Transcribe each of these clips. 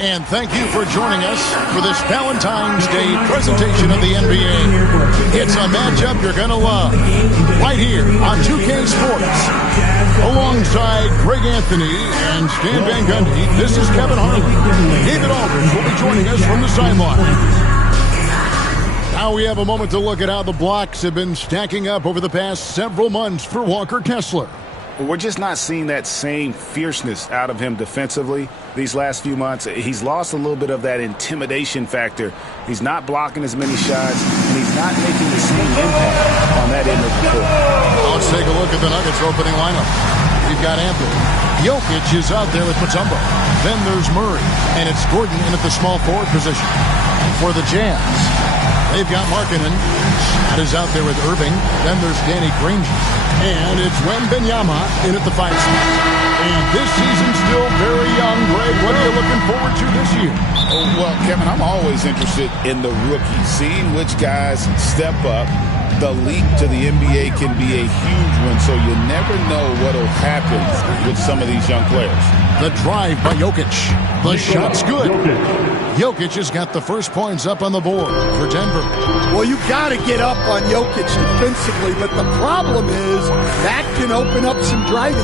And thank you for joining us for this Valentine's Day presentation of the NBA. It's a matchup you're going to love right here on 2K Sports. Alongside Greg Anthony and Stan Van Gundy, this is Kevin Harlan. David Aldridge will be joining us from the sideline. Now we have a moment to look at how the blocks have been stacking up over the past several months for Walker Kessler. We're just not seeing that same fierceness out of him defensively these last few months. He's lost a little bit of that intimidation factor. He's not blocking as many shots, and he's not making the same impact on that end of the court. Let's take a look at the Nuggets opening lineup. We've got Anthony. Jokic is out there with Tumblr. Then there's Murray, and it's Gordon in at the small forward position. For the Jazz, they've got Markkanen. That is out there with Irving. Then there's Danny Granger. And it's Wembanyama in at the 5 spot. And this season's still very young. Greg, what are you looking forward to this year? Oh, well, Kevin, I'm always interested in the rookies, seeing which guys step up. The leap to the NBA can be a huge one, so you never know what will happen with some of these young players. The drive by Jokic. The shot's good. Jokic has got the first points up on the board for Denver. Well, you got to get up on Jokic defensively, but the problem is that can open up some driving.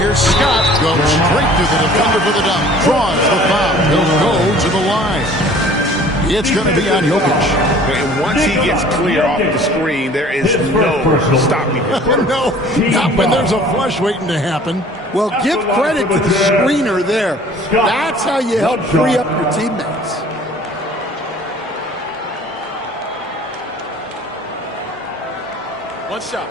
Here's Scott. Goes straight through the defender for the dunk. Draws the foul. He'll go to the line. It's going to be on Jokic. And once he gets clear off the screen, there is no stopping him. No, not when there's a flush waiting to happen. Well, give credit to the screener there. That's how you help free up your teammates. One shot.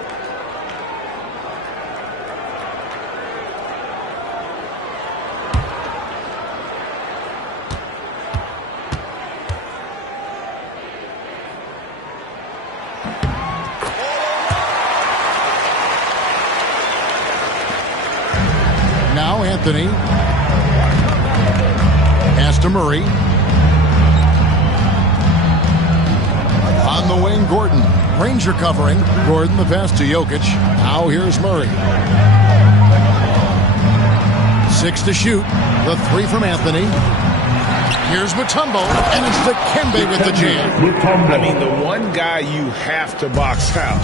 Now Anthony. Pass to Murray. On the wing, Gordon. Granger covering. Gordon, the pass to Jokic. Now here's Murray. 6 to shoot. The 3 from Anthony. Here's Mutombo, and it's Dikembe with the jam. I mean, the one guy you have to box out.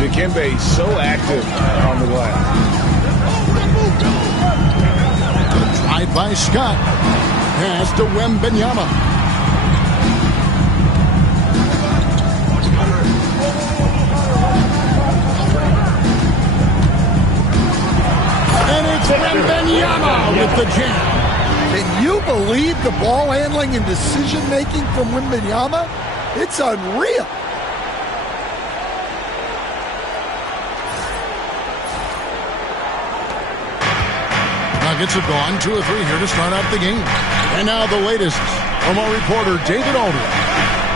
Dikembe so active on the glass. Drive by Scott. Pass to Wembanyama. And it's Wembanyama with the jam. Can you believe the ball handling and decision-making from Wembanyama? It's unreal. Nuggets have gone 2 of 3 here to start out the game. And now the latest from our reporter, David Aldridge.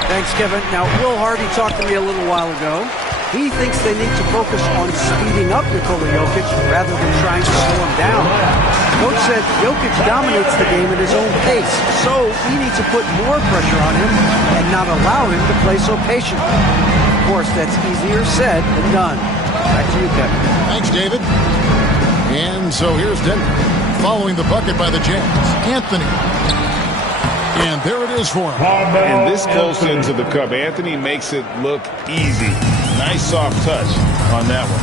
Thanks, Kevin. Now, Will Hardy talked to me a little while ago. He thinks they need to focus on speeding up Nikola Jokic rather than trying to slow him down. Coach said Jokic dominates the game at his own pace, so we need to put more pressure on him and not allow him to play so patiently. Of course, that's easier said than done. Back to you, Kevin. Thanks, David. And so here's Denver following the bucket by the Jazz. Anthony. And there it is for him. And this close into the cup, Anthony makes it look easy. Nice soft touch on that one.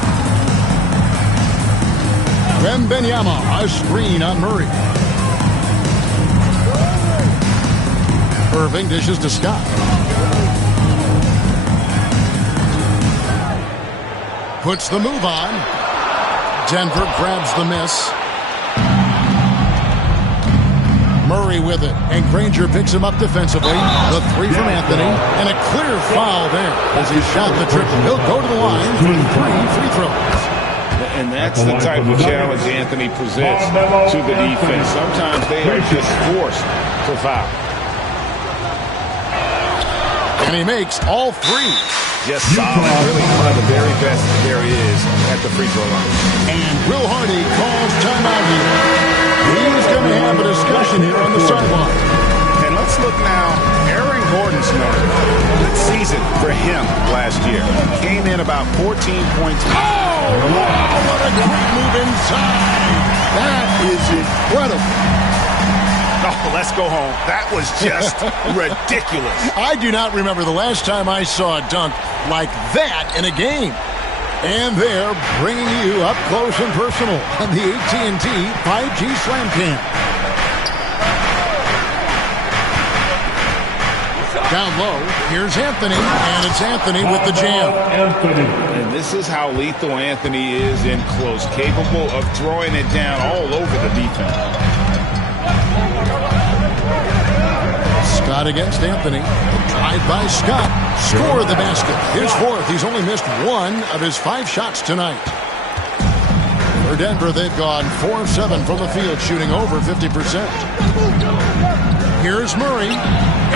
Wembanyama, a screen on Murray. Irving dishes to Scott. Puts the move on. Denver grabs the miss. Murray with it, and Granger picks him up defensively. The three from Anthony, and a clear foul there as he shot the triple. He'll go to the line for 3 free throws. And that's the type of challenge Anthony presents to the defense. Sometimes they are just forced to foul. And he makes all 3. Just solid. Really one of the very best there is at the free throw line. And Will Hardy calls timeout here. He's going to have a discussion here on the sideline. And let's look now. Aaron Gordon's number. Good season for him last year. Came in about 14 points. Oh, wow, what a great move inside. That is incredible. Oh, let's go home. That was just ridiculous. I do not remember the last time I saw a dunk like that in a game. And they're bringing you up close and personal on the AT&T 5G Slam Cam. Down low, here's Anthony, and it's Anthony with the jam. And this is how lethal Anthony is in close, capable of throwing it down all over the defense. Scott against Anthony. Drive by Scott. Score the basket. His 4th. He's only missed 1 of his 5 shots tonight. For Denver, they've gone 4 of 7 from the field, shooting over 50%. Here's Murray,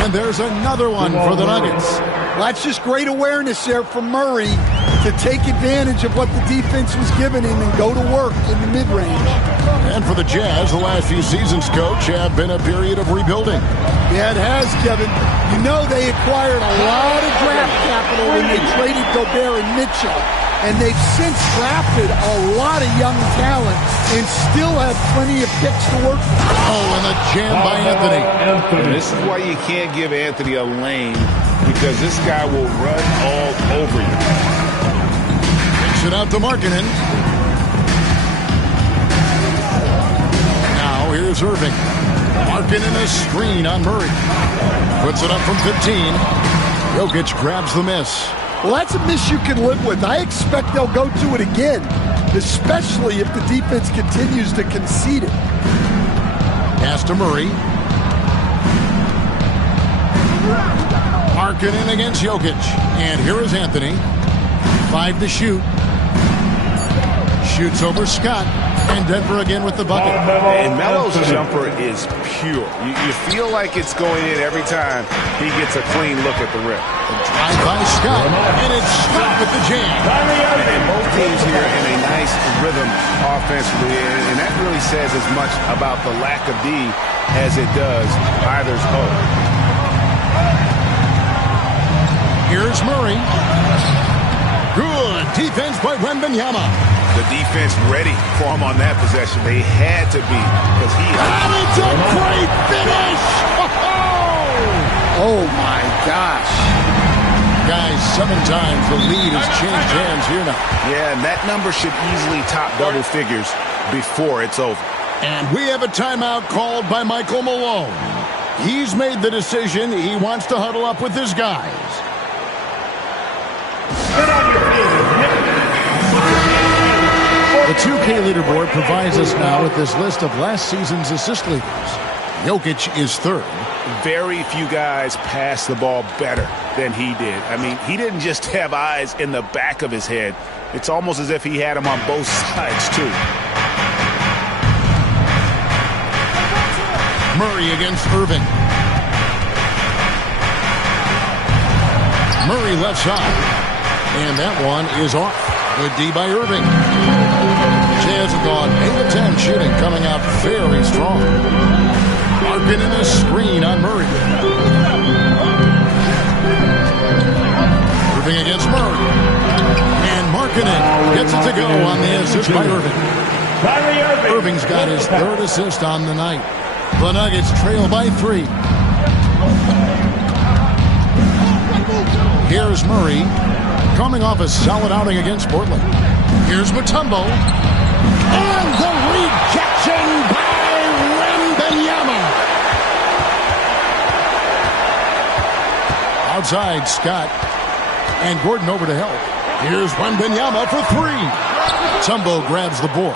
and there's another one for the Nuggets. Well, that's just great awareness there from Murray to take advantage of what the defense was giving him and go to work in the mid-range. And for the Jazz, the last few seasons, Coach, have been a period of rebuilding. Yeah, it has, Kevin. You know they acquired a lot of draft capital when they traded Gobert and Mitchell. And they've since drafted a lot of young talent and still have plenty of picks to work with. Oh, and the jam by Anthony. And this is why you can't give Anthony a lane, because this guy will run all over you. Takes it out to Markkanen. Now here's Irving. Markkanen a screen on Murray. Puts it up from 15. Jokic grabs the miss. Well, that's a miss you can live with. I expect they'll go to it again, especially if the defense continues to concede it. Pass to Murray. Markkanen against Jokic. And here is Anthony. 5 to shoot. Shoots over Scott. And Denver again with the bucket. And Melo's jumper is pure. You feel like it's going in every time he gets a clean look at the rim. Drive by Scott, and it's Scott with the jam. And both teams here in a nice rhythm offensively, and that really says as much about the lack of D as it does either's O. Here's Murray. Good defense by Wembanyama. The defense ready for him on that possession. They had to be, because he... And it's a great finish! Oh, my gosh. Guys, 7 times the lead has changed hands here now. Yeah, and that number should easily top double figures before it's over. And we have a timeout called by Michael Malone. He's made the decision. He wants to huddle up with his guys. The 2K leaderboard provides us now with this list of last season's assist leaders. Jokic is 3rd. Very few guys pass the ball better than he did. I mean, he didn't just have eyes in the back of his head. It's almost as if he had them on both sides, too. Murray against Irving. Murray left side. And that one is off. Good D by Irving. Jazz have gone 8 of 10 shooting, coming out very strong. Markkanen a screen on Murray. Irving against Murray. And Markkanen gets it to go on the assist by Irving. Irving's got his 3rd assist on the night. The Nuggets trail by 3. Here's Murray, coming off a solid outing against Portland. Here's Mutombo. And the rejection by Wembanyama. Outside, Scott. And Gordon over to help. Here's Wembanyama for three. Tumbo grabs the board.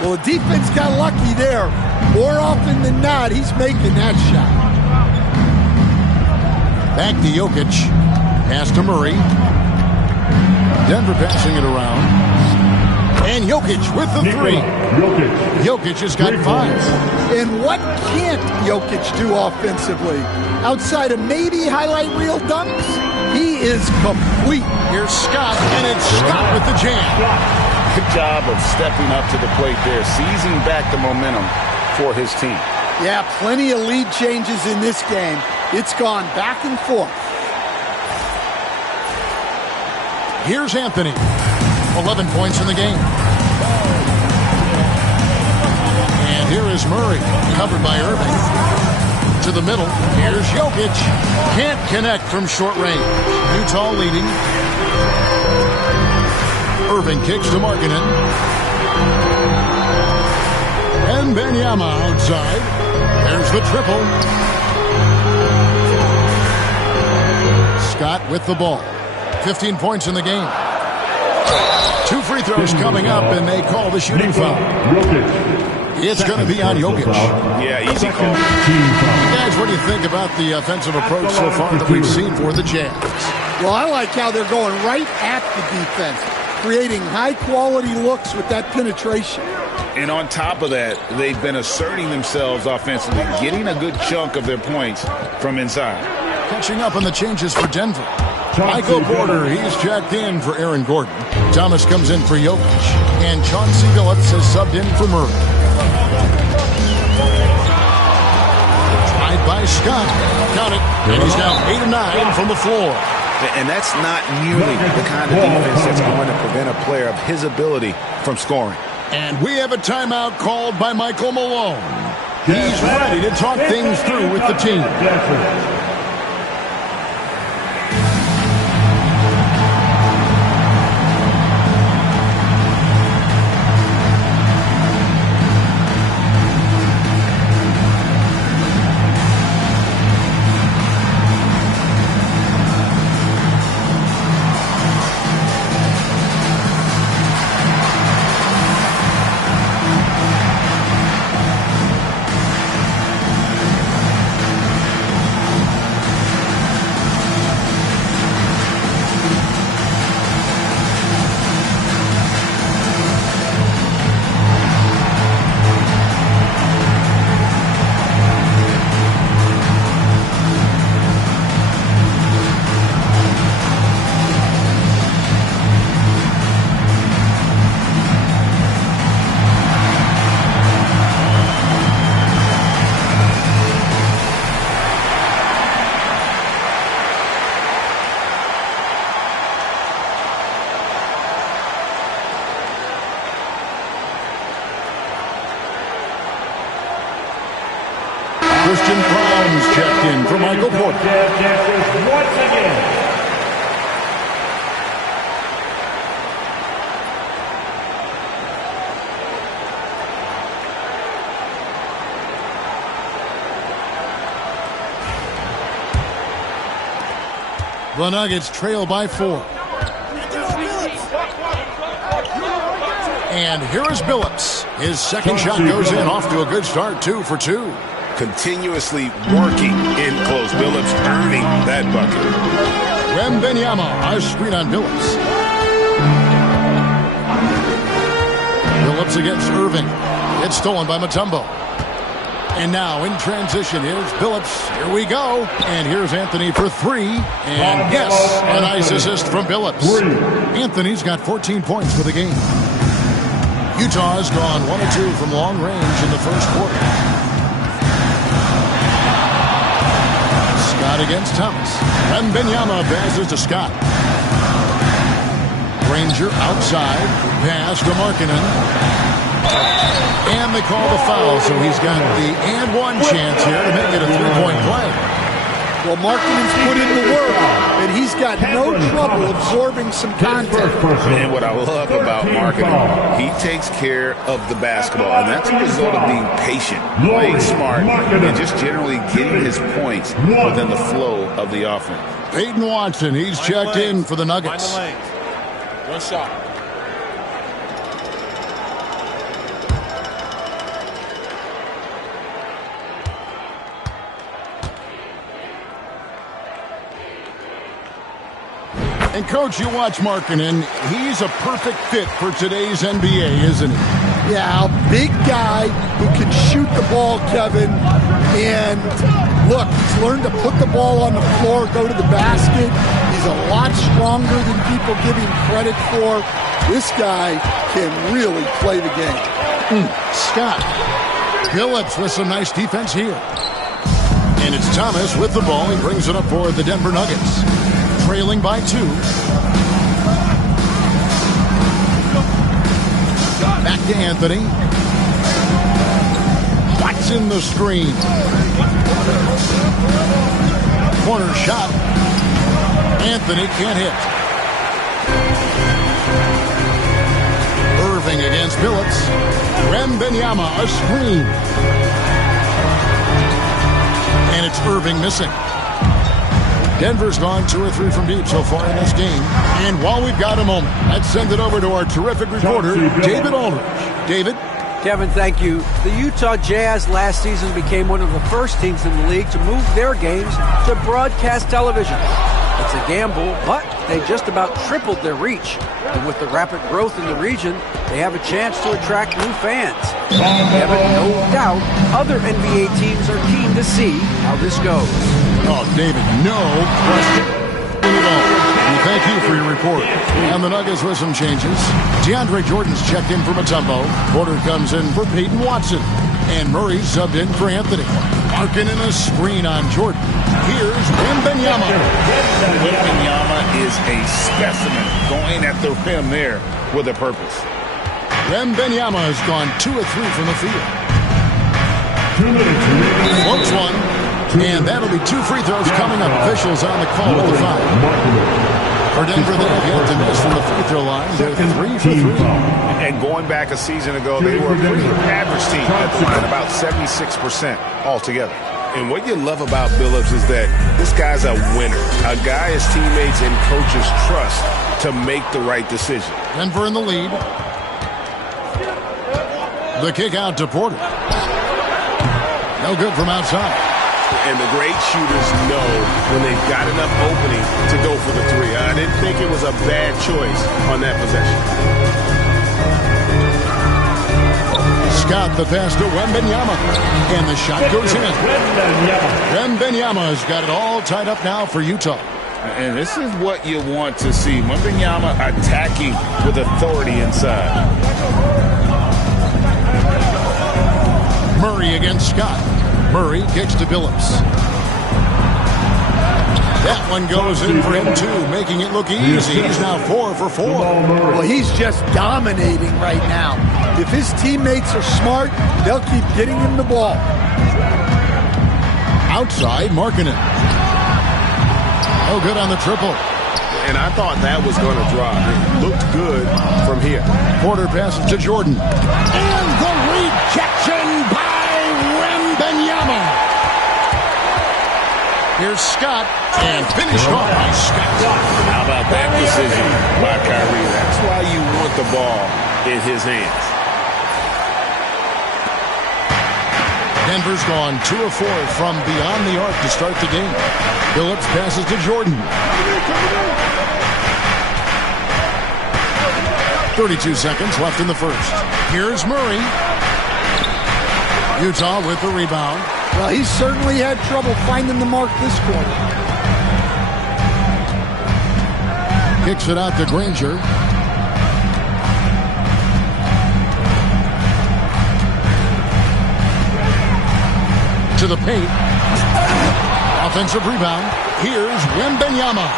Well, the defense got lucky there. More often than not, he's making that shot. Back to Jokic. Pass to Murray. Denver passing it around. And Jokic with the three. Jokic has got five. And what can't Jokic do offensively? Outside of maybe highlight reel dunks, he is complete. Here's Scott, and it's Scott with the jam. Good job of stepping up to the plate there, seizing back the momentum for his team. Yeah, plenty of lead changes in this game. It's gone back and forth. Here's Anthony. 11 points in the game. And here is Murray, covered by Irving. To the middle. Here's Jokic. Can't connect from short range. Utah leading. Irving kicks to Markkanen. And Wembanyama outside. There's the triple. Scott with the ball. 15 points in the game. 2 free throws coming up, and they call the shooting foul. It's going to be on Jokic. Yeah, easy call. Guys, what do you think about the offensive approach so far that we've seen for the Jazz? Well, I like how they're going right at the defense, creating high-quality looks with that penetration. And on top of that, they've been asserting themselves offensively, getting a good chunk of their points from inside. Catching up on the changes for Denver. Michael Porter, he's checked in for Aaron Gordon. Thomas comes in for Jokic. And Chauncey Billups has subbed in for Murray. Tried by Scott. Got it. And he's now 8 of 9 from the floor. And that's not nearly the kind of defense that's going to prevent a player of his ability from scoring. And we have a timeout called by Michael Malone. He's ready to talk things through with the team. Christian Brown's checked in for Michael Porter. Once again. The Nuggets trail by 4. And here is Billups. His second shot goes in, off to a good start, 2 for 2. Continuously working in close. Billups earning that bucket. Wembanyama, a screen on Billups. Billups against Irving. It's stolen by Mutombo. And now in transition is Billups. Here we go. And here's Anthony for 3. And yes, a nice assist from Billups. Anthony's got 14 points for the game. Utah's gone 1 of 2 from long range in the first quarter. Scott against Thomas. And Wembanyama passes to Scott. Granger outside. Pass to Markkanen. And they call the foul, so he's got the and one chance here to make it a 3-point play. Well, Markkanen's put in the work, and he's got no trouble absorbing some contact. And what I love about Markkanen, he takes care of the basketball, and that's a result of being patient, playing smart, and just generally getting his points within the flow of the offense. Peyton Watson, he's checked in for the Nuggets. One shot. And, Coach, you watch Markkanen. He's a perfect fit for today's NBA, isn't he? Yeah, a big guy who can shoot the ball, Kevin. And, look, he's learned to put the ball on the floor, go to the basket. He's a lot stronger than people give him credit for. This guy can really play the game. Scott. Billups with some nice defense here. And it's Thomas with the ball. He brings it up for the Denver Nuggets. Trailing by 2. Back to Anthony. Watson the screen. Corner shot. Anthony can't hit. Irving against Billups. Wembanyama a screen. And it's Irving missing. Denver's gone 2 or 3 from deep so far in this game. And while we've got a moment, let's send it over to our terrific reporter, David Aldridge. David? Kevin, thank you. The Utah Jazz last season became one of the first teams in the league to move their games to broadcast television. It's a gamble, but they just about tripled their reach. And with the rapid growth in the region, they have a chance to attract new fans. Kevin, no doubt, other NBA teams are keen to see how this goes. Oh, David, no question at all. And thank you for your report. And the Nuggets with some changes. DeAndre Jordan's checked in for Mutombo. Porter comes in for Peyton Watson. And Murray subbed in for Anthony. Markkanen a screen on Jordan. Here's Wembanyama. Wembanyama is a specimen going at the rim there with a purpose. Wembanyama has gone 2 or 3 from the field. Floats one. And that'll be 2 free throws coming up. Officials on the call with the foul. For Denver, they have yet to miss from the free throw line. They're 3 for 3. And going back a season ago, they were a pretty average team at the line, about 76% altogether. And what you love about Billups is that this guy's a winner. A guy his teammates and coaches trust to make the right decision. Denver in the lead. The kick out to Porter. No good from outside. And the great shooters know when they've got enough opening to go for the 3. I didn't think it was a bad choice on that possession. Scott, the pass to Wembanyama. And the shot goes in. Wembanyama's got it all tied up now for Utah. And this is what you want to see. Wembanyama attacking with authority inside. Murray against Scott. Murray kicks to Billups. That one goes in for him, too, making it look easy. He's now 4 for 4. Well, he's just dominating right now. If his teammates are smart, they'll keep getting him the ball. Outside, Markkanen. No good on the triple. And I thought that was going to drop. It looked good from here. Porter passes to Jordan. And the rejection by Wembanyama. Here's Scott, and finished off by Scott. How about that decision by Kyrie? That's why you want the ball in his hands. Denver's gone 2 of 4 from beyond the arc to start the game. Billups passes to Jordan. 32 seconds left in the first. Here's Murray. Utah with the rebound. Well, he certainly had trouble finding the mark this quarter. Kicks it out to Granger. To the paint. Offensive rebound. Here's Wembanyama.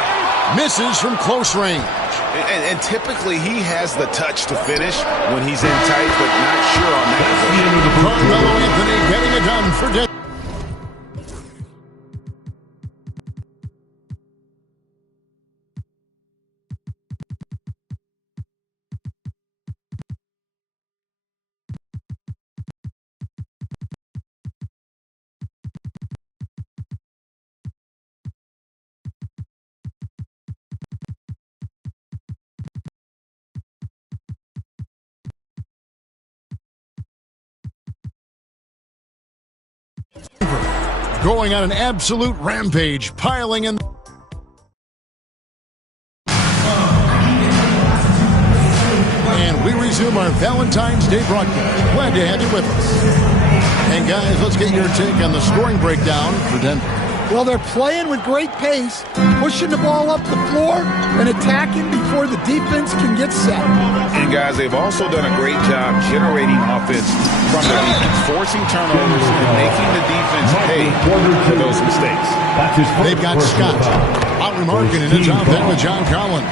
Misses from close range. And typically he has the touch to finish when he's in tight, but not sure on that. Carmelo Anthony getting it done for Denver. going on an absolute rampage, piling in. And we resume our Valentine's Day broadcast. Glad to have you with us. And guys, let's get your take on the scoring breakdown for Denver. Well, they're playing with great pace, pushing the ball up the floor and attacking before the defense can get set. And guys, they've also done a great job generating offense from the defense, forcing turnovers and making the defense pay for those mistakes. They've got Scott out remarking, and it's out there with John Collins.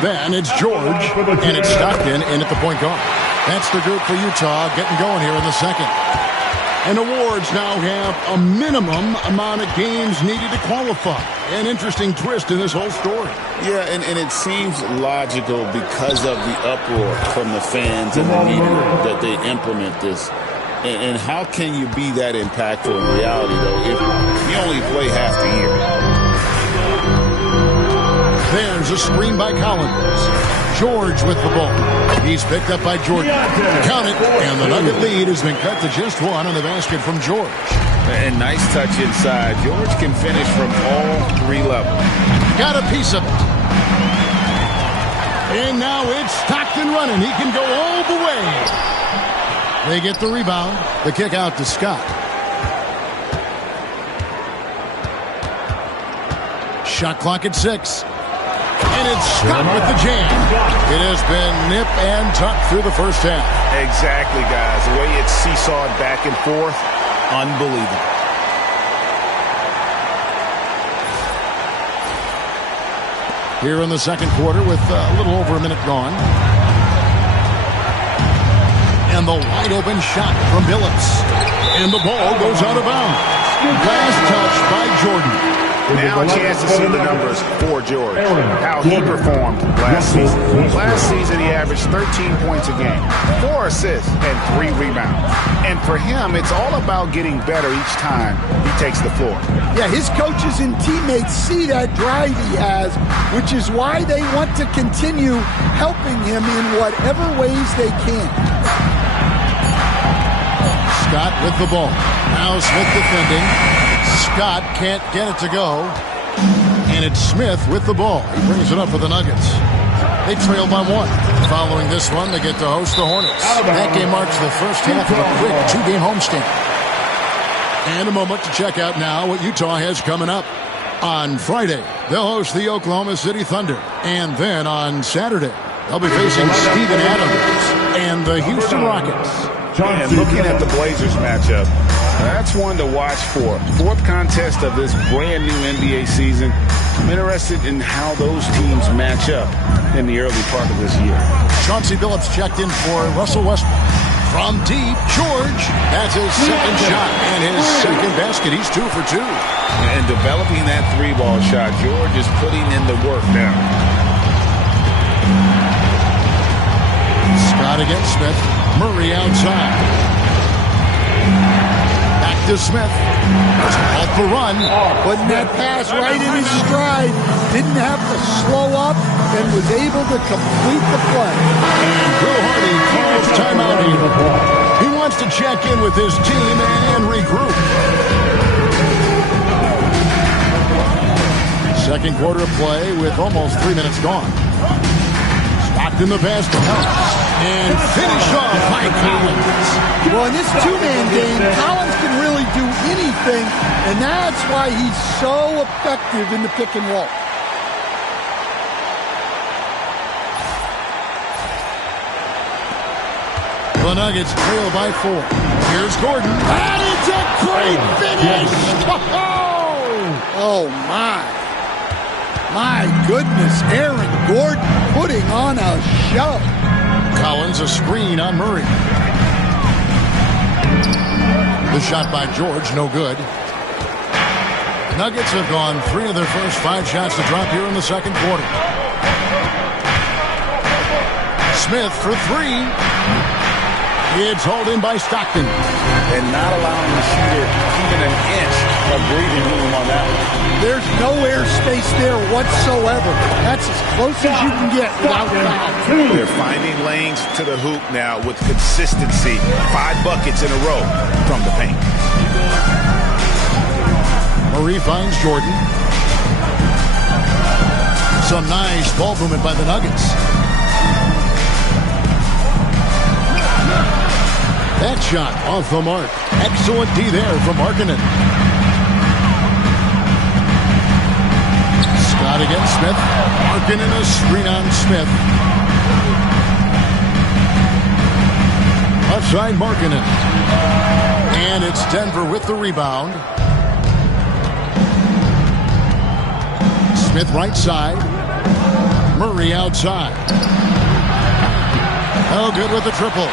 Then it's George, and it's Stockton in at the point guard. That's the group for Utah getting going here in the second. And awards now have a minimum amount of games needed to qualify. An interesting twist in this whole story. Yeah, and it seems logical because of the uproar from the fans and the media that they implement this. And how can you be that impactful in reality, though, if you only play half the year? There's a screen by Collins. George with the ball. He's picked up by Jordan. Count it, and the Nugget lead has been cut to just one on the basket from George. And nice touch inside. George can finish from all three levels. Got a piece of it. And now it's Stockton running. He can go all the way. They get the rebound. The kick out to Scott. Shot clock at 6. And it's Scott with the jam. It has been nip and tuck through the first half. Exactly, guys. The way it's seesawed back and forth, unbelievable. Here in the second quarter with a little over a minute gone. And the wide open shot from Billups. And the ball goes out of bounds. Last touch by Jordan. Now a chance to see the numbers for George, how he performed last season. Last season, he averaged 13 points a game, 4 assists, and 3 rebounds. And for him, it's all about getting better each time he takes the floor. Yeah, his coaches and teammates see that drive he has, which is why they want to continue helping him in whatever ways they can. Scott with the ball. Now Smith defending. Scott can't get it to go. And it's Smith with the ball. He brings it up for the Nuggets. They trail by 1. Following this one, they get to host the Hornets. That game marks the first half of a quick 2-game homestand. And a moment to check out now what Utah has coming up. On Friday, they'll host the Oklahoma City Thunder. And then on Saturday, they'll be facing Steven Adams and the Houston Rockets. And looking at the Blazers matchup, that's one to watch for. 4th contest of this brand new NBA season. I'm interested in how those teams match up in the early part of this year. Chauncey Billups checked in for Russell Westbrook. From deep, George. That's his second shot and his second basket. He's 2 for 2. And developing that 3-ball shot, George is putting in the work now. Scott against Smith. Murray outside. Back to Smith. Off the run. Putting that pass right in his stride. Didn't have to slow up and was able to complete the play. And Bill Hardy calls timeout here. He wants to check in with his team and regroup. Second quarter of play with almost 3 minutes gone. Stockton the pass to Collins. And finish off by Collins. Well, in this 2-man game, Collins can really do anything, and that's why he's so effective in the pick and roll. The Nuggets trail by 4. Here's Gordon. And it's a great finish! Oh, my. My goodness, Aaron Gordon putting on a show. Collins a screen on Murray. The shot by George, no good. Nuggets have gone 3 of their first 5 shots to drop here in the second quarter. Smith for 3. It's hauled in by Stockton. And not allowing the shooter even an inch of breathing room on that one. There's no airspace there whatsoever. That's as close as you can get without foul. They're finding lanes to the hoop now with consistency. 5 buckets in a row from the paint. Murray finds Jordan. Some nice ball movement by the Nuggets. That shot off the mark. Excellent D there from Markkanen. Scott against Smith. Markkanen a screen on Smith. Outside Markkanen. And it's Denver with the rebound. Smith right side. Murray outside. Oh, good with the triple.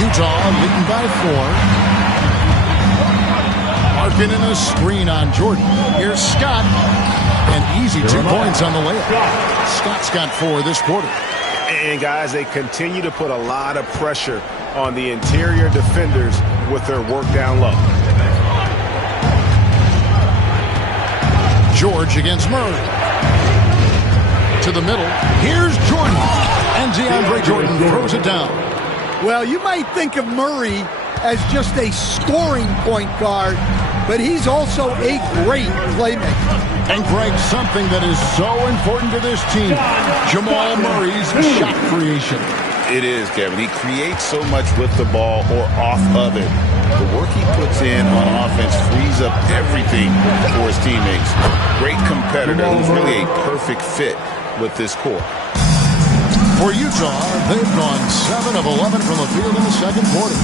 Utah leading by 4. Markkanen a screen on Jordan. Here's Scott. An easy 2 points on the layup. Scott's got 4 this quarter. And, guys, they continue to put a lot of pressure on the interior defenders with their work down low. George against Murray. To the middle. Here's Jordan. And DeAndre Jordan throws it down. Well, you might think of Murray as just a scoring point guard, but he's also a great playmaker. And Greg, something that is so important to this team, Jamal Murray's shot creation. It is, Kevin. He creates so much with the ball or off of it. The work he puts in on offense frees up everything for his teammates. Great competitor who's really a perfect fit with this core. For Utah, they've gone 7 of 11 from the field in the second quarter.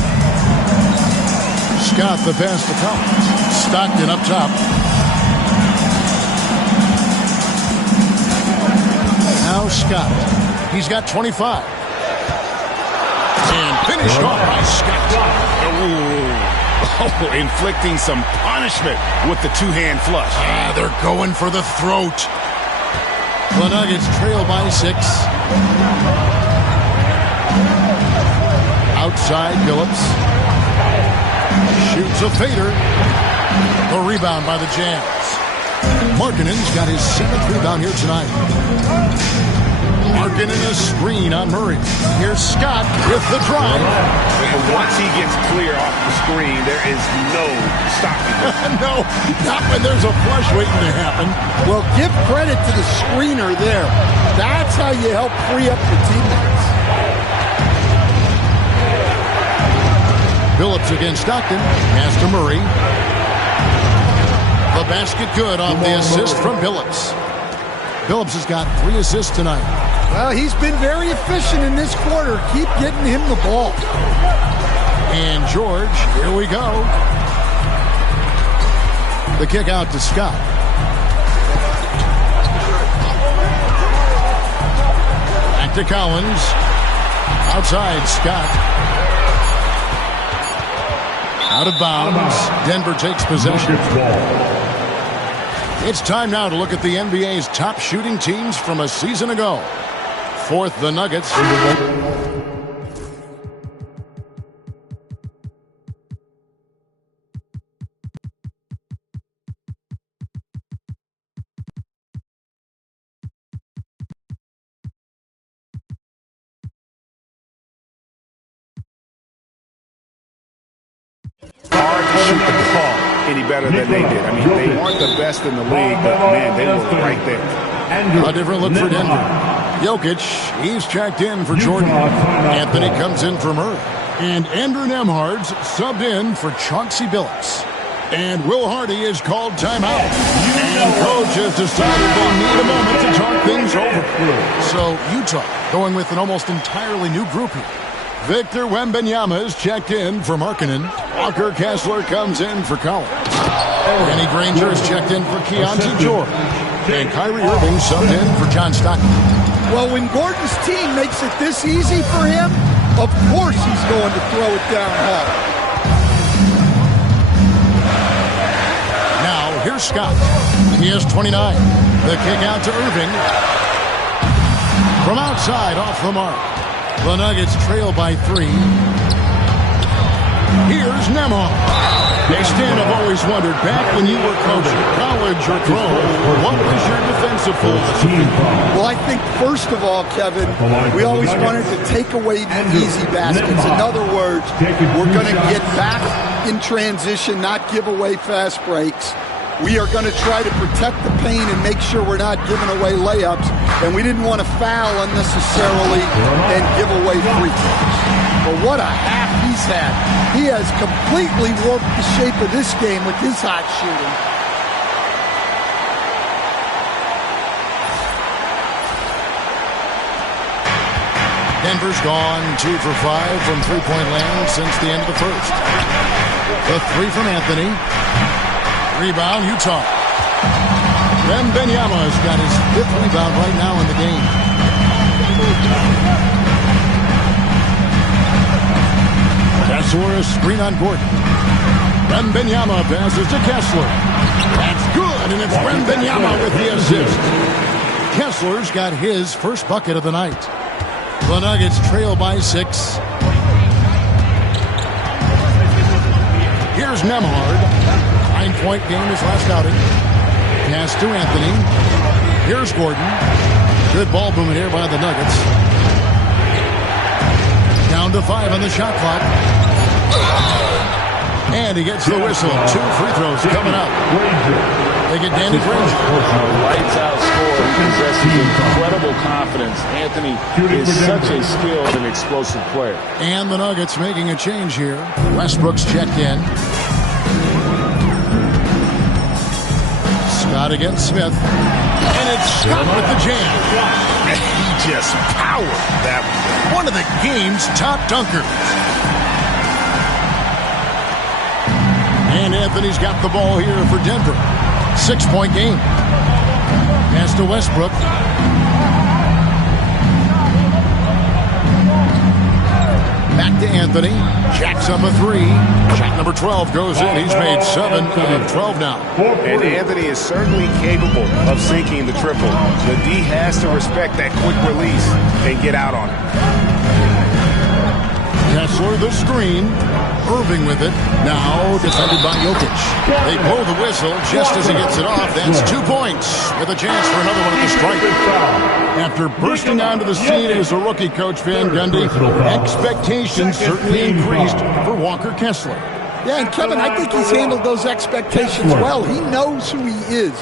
Scott the pass to Collins. Stockton up top. Now Scott. He's got 25. And finished off by Scott. Oh, inflicting some punishment with the two-hand flush. They're going for the throat. The Nuggets trail by 6. Outside Phillips. Shoots a fader. The rebound by the Jazz. Markkanen's got his 7th rebound here tonight. Markkanen a screen on Murray. Here's Scott with the drive. Once he gets clear off the screen, there is no stopping him. No, not when there's a flush waiting to happen. Well, give credit to the screener there. That's how you help free up your teammates. Phillips against Stockton. Pass to Murray. The basket good off the assist from Phillips. Phillips has got 3 assists tonight. Well, he's been very efficient in this quarter. Keep getting him the ball. And George, here we go. The kick out to Scott. Back to Collins. Outside Scott. Out of bounds. Denver takes possession. It's time now to look at the NBA's top shooting teams from a season ago. 4th, the Nuggets. Hard to shoot the ball any better than they did. I mean, they weren't the best in the league, but, man, they were right there. A different look for Denver. Jokic, he's checked in for Jordan. Anthony comes in for Murray. And Andrew Nembhard's subbed in for Chauncey Billups. And Will Hardy is called timeout. And coach has decided they need a moment to talk things over. So Utah going with an almost entirely new group here. Victor Wembanyama is checked in for Markkanen. Walker Kessler comes in for Collins. Danny Granger is checked in for Keontae George. And Kyrie Irving subbed in for John Stockton. Well, when Gordon's team makes it this easy for him, of course he's going to throw it down hard. Now, here's Scott. He has 29. The kick out to Irving. From outside, off the mark. The Nuggets trail by 3. Here's Nembhard. Hey, Stan, I've always wondered, back when you were coaching, college or pro, what was your defensive philosophy? Well, I think, first of all, Kevin, we always wanted to take away the easy baskets. In other words, we're going to get back in transition, not give away fast breaks. we are going to try to protect the paint and make sure we're not giving away layups, and we didn't want to foul unnecessarily and give away free throws. But what a half he's had. He has completely warped the shape of this game with his hot shooting. Denver's gone 2 for 5 from three-point land since the end of the first. The three from Anthony. Rebound, Utah. Wembanyama's got his 5th rebound right now in the game. Kessler, a screen on Gordon. Wembanyama passes to Kessler. That's good, and it's Wembanyama with the assist. Kessler's got his first bucket of the night. The Nuggets trail by 6. Here's Nembhard. 9-point game his last outing. Pass to Anthony. Here's Gordon. Good ball movement here by the Nuggets. Down to 5 on the shot clock. And he gets the whistle. 2 free throws coming up. They get Danny Granger. Lights out score. He possesses incredible confidence. Anthony is such a skilled and explosive player. And the Nuggets making a change here. Westbrook's checked in. Scott against Smith. And it's Scott with the jam. He just powered that one of the game's top dunkers. And Anthony's got the ball here for Denver. 6-point game. Pass to Westbrook. Back to Anthony. Jacks up a 3. Shot number 12 goes in. He's made 7 of 12 now. And Anthony is certainly capable of sinking the triple. The D has to respect that quick release and get out on it. Kessler the screen. Irving with it. Now defended by Jokic. They blow the whistle just as he gets it off. That's 2 points with a chance for another one at the stripe. After bursting onto the scene as a rookie, Coach Van Gundy, expectations certainly increased for Walker Kessler. Yeah, and Kevin, I think he's handled those expectations well. He knows who he is.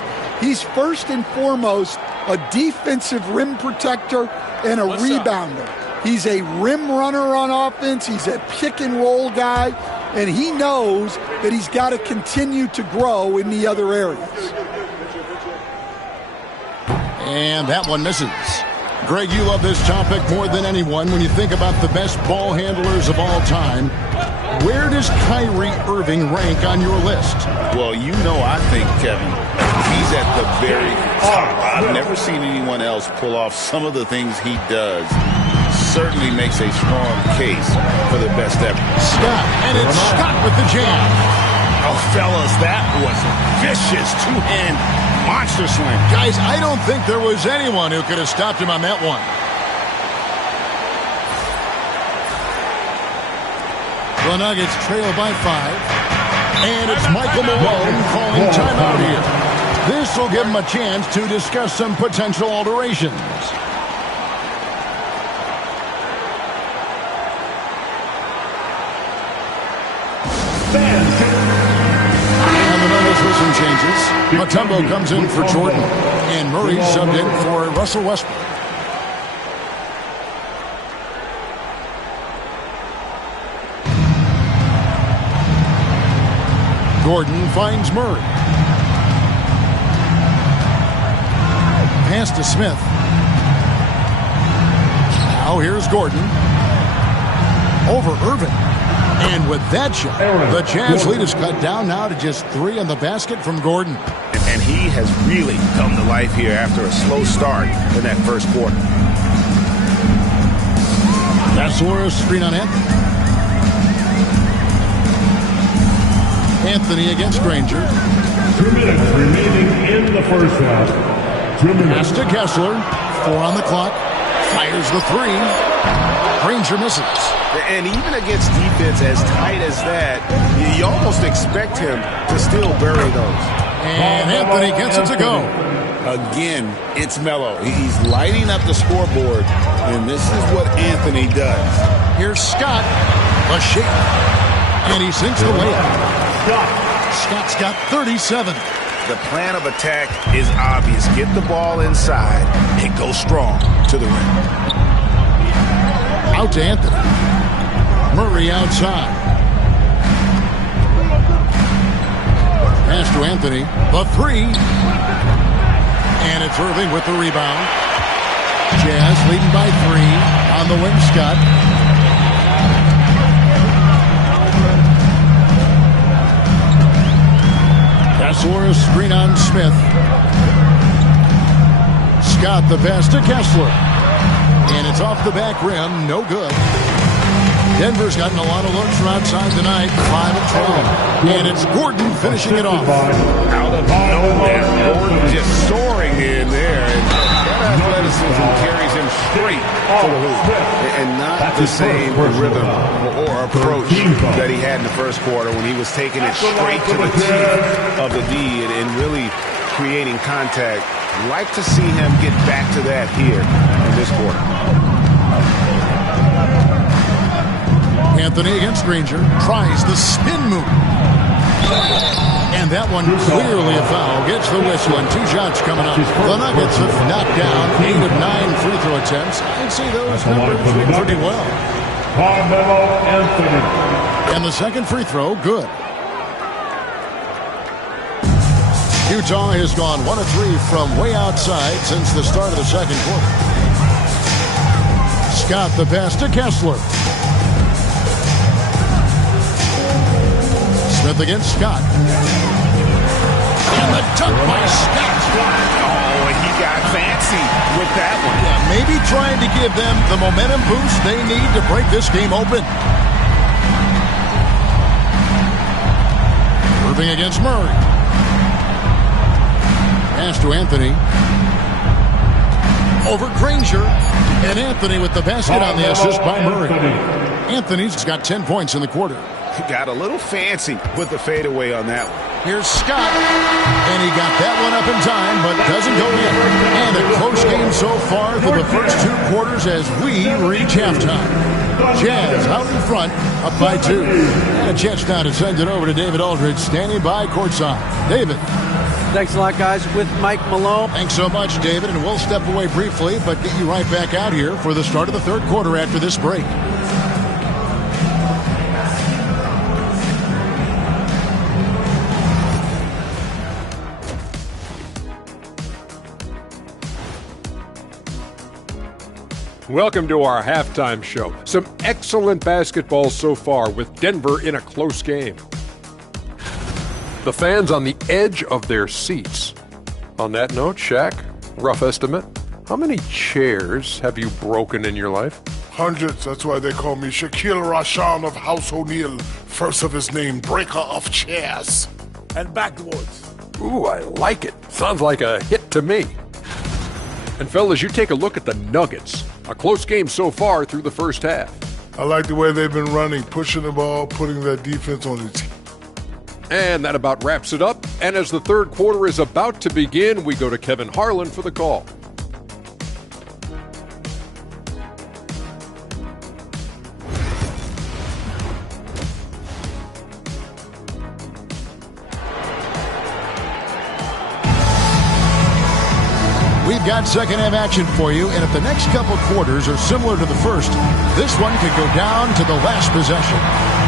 He's first and foremost a defensive rim protector and a rebounder. He's a rim runner on offense. He's a pick-and-roll guy, and he knows that he's got to continue to grow in the other areas. And that one misses. Greg, you love this topic more than anyone. When you think about the best ball handlers of all time, where does Kyrie Irving rank on your list? Well, you know, I think, Kevin, he's at the very top. I've never seen anyone else pull off some of the things he does. Certainly makes a strong case for the best ever. Scott, and it's Scott with the jam. Oh, fellas, that was a vicious two-hand monster slam. Guys, I don't think there was anyone who could have stopped him on that one. The Nuggets trail by 5. And it's Michael Malone calling timeout here. This will give him a chance to discuss some potential alterations. And the Nuggets with some changes. Mutombo comes in for Jordan. And Murray subbed in for Russell Westbrook. Gordon finds Murray. Pass to Smith. Now here's Gordon. Over Irving. And with that shot, the Jazz lead is cut down now to just 3 on the basket from Gordon. And he has really come to life here after a slow start in that first quarter. Kessler, screen on Anthony. Anthony against Granger. 2 minutes remaining in the first half. 2 minutes. Pass to Kessler. 4 on the clock. Fires the 3. Granger misses. And even against defense as tight as that, you almost expect him to still bury those. And Anthony gets it to go. Again, it's Melo. He's lighting up the scoreboard, and this is what Anthony does. Here's Scott. A shake. And he sinks the layup. Scott's got 37. The plan of attack is obvious. Get the ball inside and go strong to the rim. Out to Anthony. Murray outside. Pass to Anthony. The three. And it's Irving with the rebound. Jazz leading by 3. On the wing, Scott. Kessler, screen on Smith. Scott the pass to Kessler. And it's off the back rim. No good. Denver's gotten a lot of looks from outside tonight. 5 of 12. And it's Gordon finishing it off. Out of nowhere, Gordon just soaring in there. And that athleticism carries him straight to the hoop. And not the same rhythm or approach that he had in the first quarter when he was taking it straight to the teeth of the D and really creating contact. Like to see him get back to that here in this quarter. Anthony against Granger. Tries the spin move. And that one clearly a foul. Gets the whistle and 2 shots coming up. The Nuggets have knocked down 8 of 9 free throw attempts. I'd say those numbers read pretty well. And the second free throw, good. Utah has gone 1 of 3 from way outside since the start of the second quarter. Scott the pass to Kessler. Smith against Scott. And the dunk by Scott. Oh, he got fancy with that one. Yeah, maybe trying to give them the momentum boost they need to break this game open. Irving against Murray. Pass to Anthony. Over Granger. And Anthony with the basket on the assist by Murray. Anthony's got 10 points in the quarter. He got a little fancy with the fadeaway on that one. Here's Scott. And he got that one up in time, but doesn't go in. And a close game so far through the first 2 quarters as we reach halftime. Jazz out in front, up by 2. And a chance now to send it over to David Aldridge, standing by courtside. David. Thanks a lot, guys. With Mike Malone. Thanks so much, David. And we'll step away briefly, but get you right back out here for the start of the third quarter after this break. Welcome to our halftime show. Some excellent basketball so far with Denver in a close game. The fans on the edge of their seats. On that note, Shaq, rough estimate, how many chairs have you broken in your life? Hundreds. That's why they call me Shaquille Rashan of House O'Neal. First of his name, breaker of chairs. And backwards. Ooh, I like it. Sounds like a hit to me. And fellas, you take a look at the Nuggets. A close game so far through the first half. I like the way they've been running, pushing the ball, putting that defense on the team. And that about wraps it up. And as the third quarter is about to begin, we go to Kevin Harlan for the call. We've got second half action for you, and if the next couple quarters are similar to the first, this one could go down to the last possession.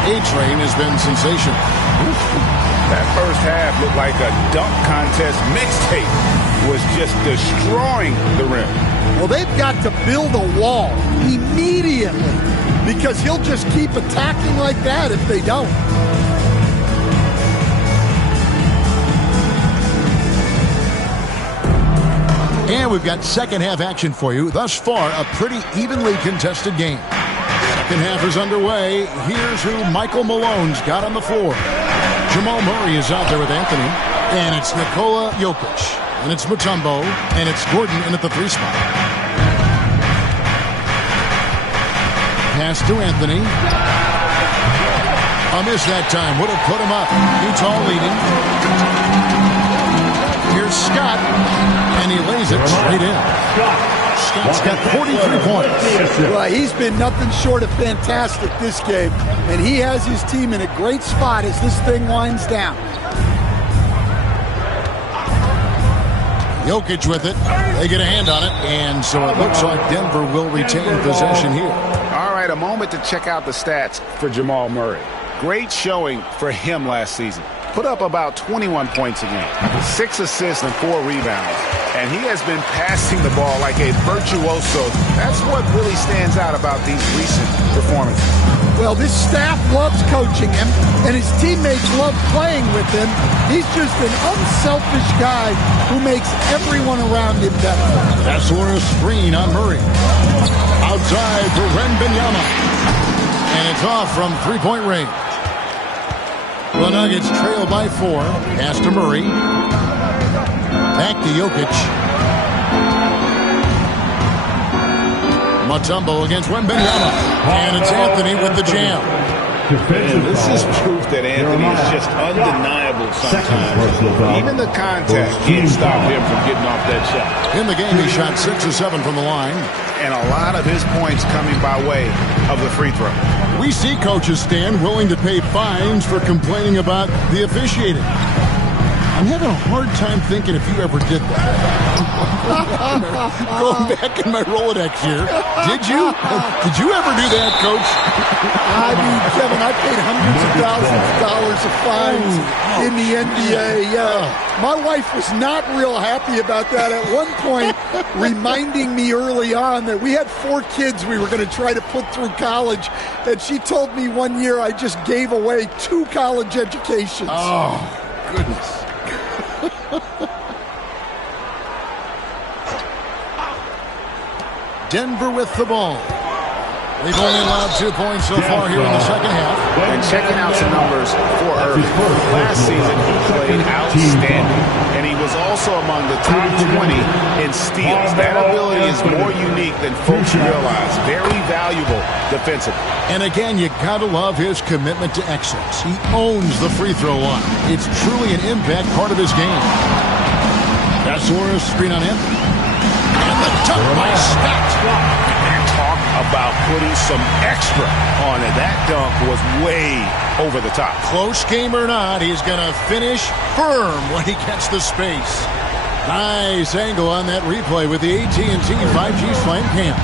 A-Train has been sensational. That first half looked like a dunk contest mixtape. Was just destroying the rim. Well, they've got to build a wall immediately because he'll just keep attacking like that if they don't. And we've got second half action for you. Thus far, a pretty evenly contested game. Second half is underway. Here's who Michael Malone's got on the floor. Jamal Murray is out there with Anthony. And it's Nikola Jokic. And it's Mutombo. And it's Gordon in at the 3 spot. Pass to Anthony. A miss that time. Would have put him up. Utah leading. Here's Scott. And he lays it straight in. Scott's got 43 points. Well, he's been nothing short of fantastic this game. And he has his team in a great spot as this thing winds down. Jokic with it. They get a hand on it, and so it looks like Denver will retain possession here. All right, a moment to check out the stats for Jamal Murray. Great showing for him last season. Put up about 21 points a game, 6 assists and 4 rebounds. And he has been passing the ball like a virtuoso. That's what really stands out about these recent performances. Well, this staff loves coaching him, and his teammates love playing with him. He's just an unselfish guy who makes everyone around him better. That's a screen on Murray. Outside for Wembanyama. And it's off from three-point range. The Nuggets trail by 4. Pass to Murray. Back to Jokic. Mutombo against Wembanyama. And it's Anthony with the jam. And this is proof that Anthony is just undeniable sometimes. Even the contact can't stop him from getting off that shot. In the game, he shot 6 of 7 from the line. And a lot of his points coming by way of the free throw. We see coaches stand willing to pay fines for complaining about the officiating. I'm having a hard time thinking if you ever did that. Going back in my Rolodex here. Did you? Did you ever do that, Coach? I mean, Kevin, I paid hundreds of thousands of dollars of fines in the NBA. My wife was not real happy about that at one point, reminding me early on that we had 4 kids we were going to try to put through college. And she told me one year I just gave away 2 college educations. Oh, goodness. Denver with the ball. They've only allowed 2 points so far here in the second half. And checking out some numbers for Irving. Last season, he played outstanding. And he was also among the top 20 in steals. That ability is more unique than folks realize. Very valuable defensively. And again, you gotta love his commitment to excellence. He owns the free throw line. It's truly an impact part of his game. That's Suarez screen on him. And the dunk by Scott. And talk about putting some extra on it. That dunk was way over the top. Close game or not, he's gonna finish firm when he gets the space. Nice angle on that replay with the AT&T 5G Slam Cam.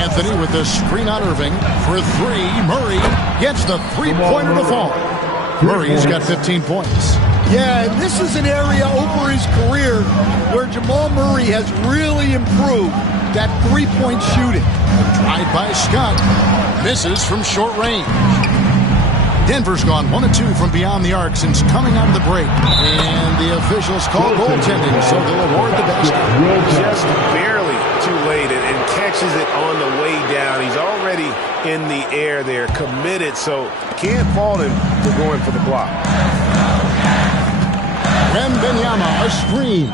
Anthony with the screen on Irving for 3. Murray gets the three-pointer to fall. Murray's got 15 points. Yeah, and this is an area over his career where Jamal Murray has really improved that three-point shooting. Drive by Scott. Misses from short range. Denver's gone 1 of 2 from beyond the arc since coming out of the break. And the officials call goaltending, so they'll award the basket. Just barely too late and catches it on the way down. He's already in the air there, committed, so can't fault him for going for the block. Wembanyama, a screen.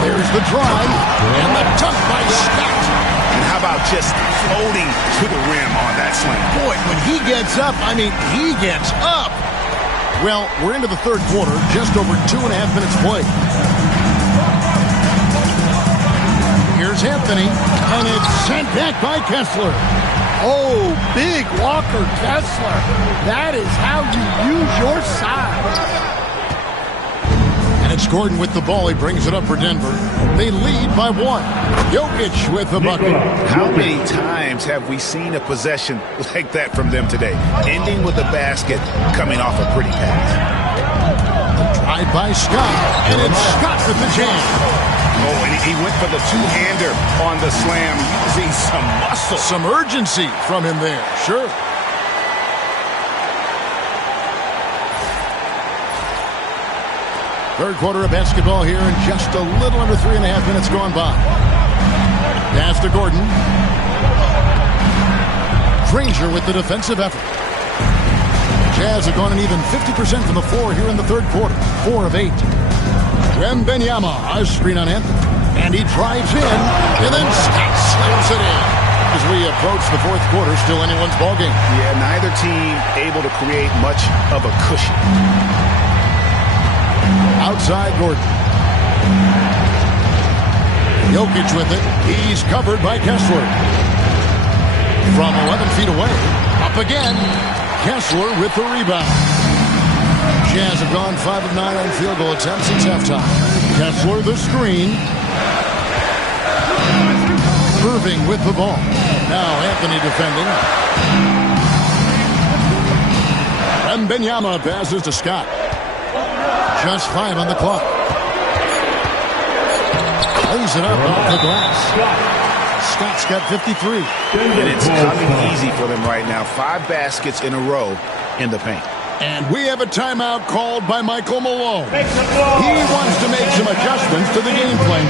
There's the drive, and the dunk by Scott. And how about just floating to the rim on that slam? Boy, when he gets up, I mean, he gets up. Well, we're into the third quarter, just over 2.5 minutes played. Here's Anthony, and it's sent back by Kessler. Oh, big Walker Kessler. That is how you use your size. And it's Gordon with the ball. He brings it up for Denver. They lead by 1. Jokic with the bucket. How many times have we seen a possession like that from them today? Ending with a basket, coming off a pretty pass. Drive by Scott, and it's Scott with the jam. Oh, and he went for the two-hander on the slam, using some muscle. Some urgency from him there, sure. Third quarter of basketball here, and just a little under 3.5 minutes gone by. Pass to Gordon. Frazier with the defensive effort. Jazz have gone an even 50% from the floor here in the third quarter. 4 of 8. Wembanyama, a screen on Anthony. And he drives in, and then Scott slams it in. As we approach the fourth quarter, still anyone's ballgame. Yeah, neither team able to create much of a cushion. Outside Gordon. Jokic with it. He's covered by Kessler. From 11 feet away. Up again. Kessler with the rebound. Jazz have gone 5 of 9 on field goal attempts since halftime. Kessler the screen. Irving with the ball. Now Anthony defending. And Benyama passes to Scott. Just 5 on the clock. Lays it up off the glass. Scott's got 53. And it's coming easy for them right now. 5 baskets in a row in the paint. And we have a timeout called by Michael Malone. He wants to make some adjustments to the game plan.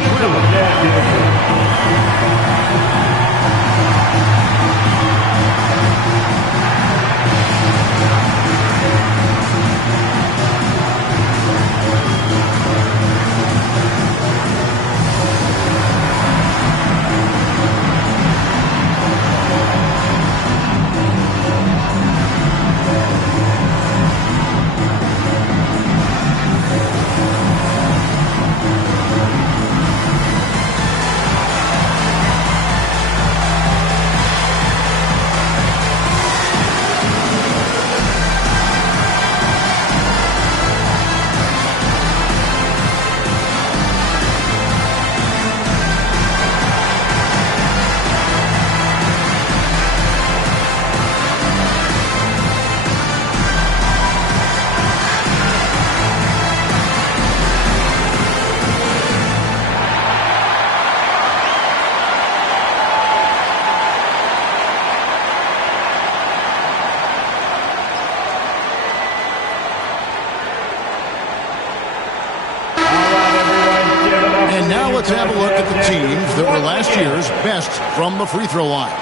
Let's have a look at the teams that were last year's best from the free throw line.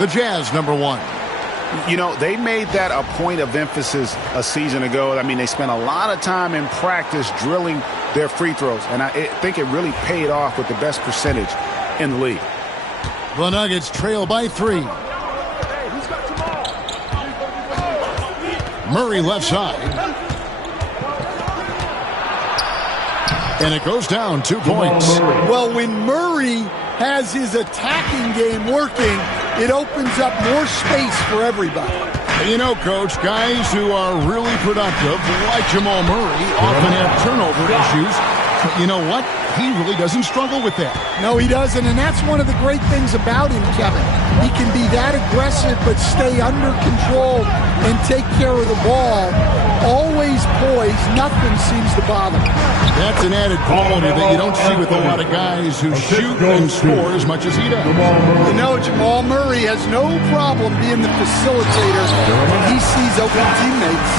The Jazz, number 1. You know, they made that a point of emphasis a season ago. I mean, they spent a lot of time in practice drilling their free throws, and I think it really paid off with the best percentage in the league. The Nuggets trail by 3. Murray left side. And it goes down 2 points. Well, when Murray has his attacking game working, it opens up more space for everybody. You know, Coach, guys who are really productive, like Jamal Murray, often have turnover issues. But you know what? He really doesn't struggle with that. No, he doesn't, and that's one of the great things about him, Kevin. He can be that aggressive but stay under control and take care of the ball. Always poised. Nothing seems to bother him. That's an added quality that you don't see with a lot of guys who shoot and score as much as he does. You know, Jamal Murray has no problem being the facilitator when he sees open teammates.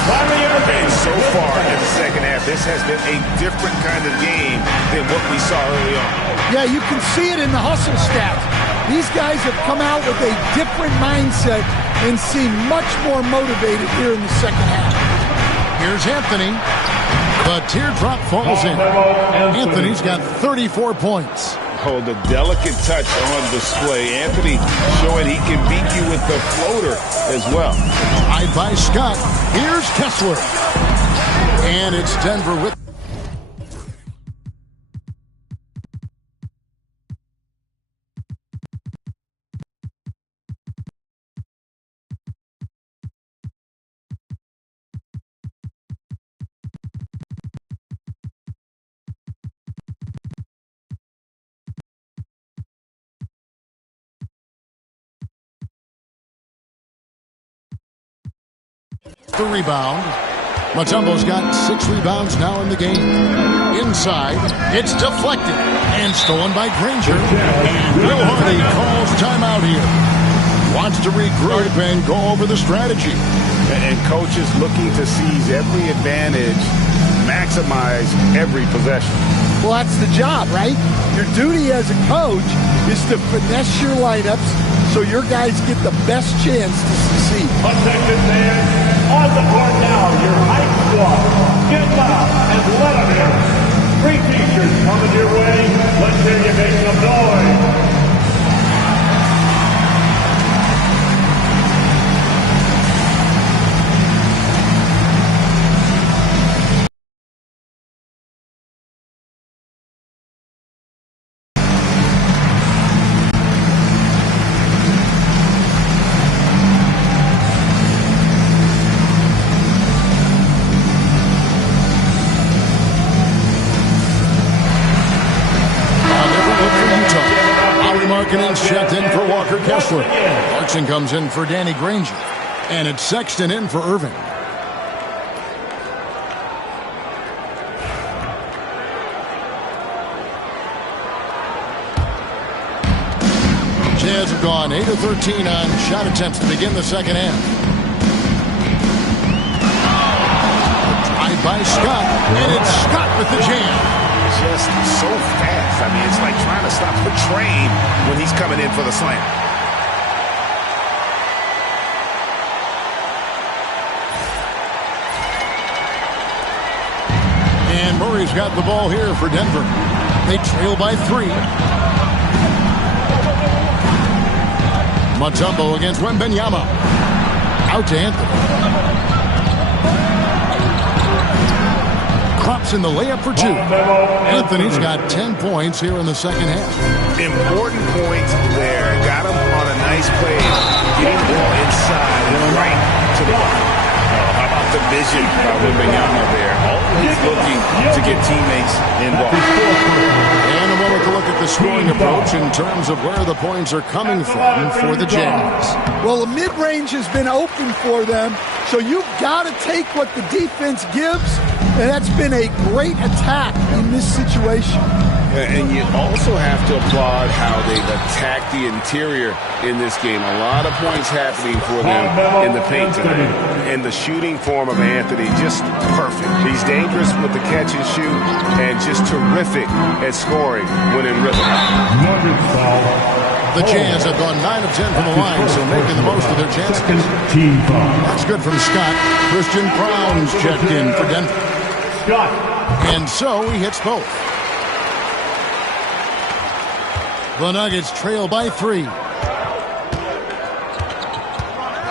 And so far in the second half, this has been a different kind of game than what we saw early on. Yeah, you can see it in the hustle stats. These guys have come out with a different mindset and seem much more motivated here in the second half. Here's Anthony. The teardrop falls in. Anthony's got 34 points. Oh, the delicate touch on display. Anthony showing he can beat you with the floater as well. Tied by Scott. Here's Kessler. And it's Denver with... the rebound. Mutombo's got 6 rebounds now in the game. Inside, it's deflected and stolen by Granger. And Will Hardy calls timeout here. Wants to regroup and go over the strategy. And coaches looking to seize every advantage, maximize every possession. Well, that's the job, right? Your duty as a coach is to finesse your lineups so your guys get the best chance to succeed. Attention fans, on the court now, your hype squad. Get loud and let them hear it. Free t-shirts coming your way. Let's hear you make some noise. checked in for Walker Kessler. Clarkson comes in for Danny Granger. And it's Sexton in for Irving. Jazz have gone 8 of 13 on shot attempts to begin the second half. Drive by Scott, and it's Scott with the jam. Just so fast. I mean, it's like trying to stop a train when he's coming in for the slam. And Murray's got the ball here for Denver. They trail by 3. Mutombo against Wembanyama. Out to Anthony. Crops in the layup for 2. Anthony's got 10 points here in the second half. Important points there. Got him on a nice play. Getting the ball inside and right to the ball. How about the vision by Wembanyama there? Always looking to get teammates involved. And a moment to look at the scoring approach in terms of where the points are coming from for the Jazz. Well, the mid-range has been open for them, so you've got to take what the defense gives, and that's been a great attack in this situation. And you also have to applaud how they've attacked the interior in this game. A lot of points happening for them in the paint tonight. And the shooting form of Anthony, just perfect. He's dangerous with the catch and shoot and just terrific at scoring when in rhythm. The Jazz have gone 9 of 10 from the line, so making the most of their chances. That's good from Scott. Christian Brown's checked in for Denver. And so he hits both. The Nuggets trail by 3.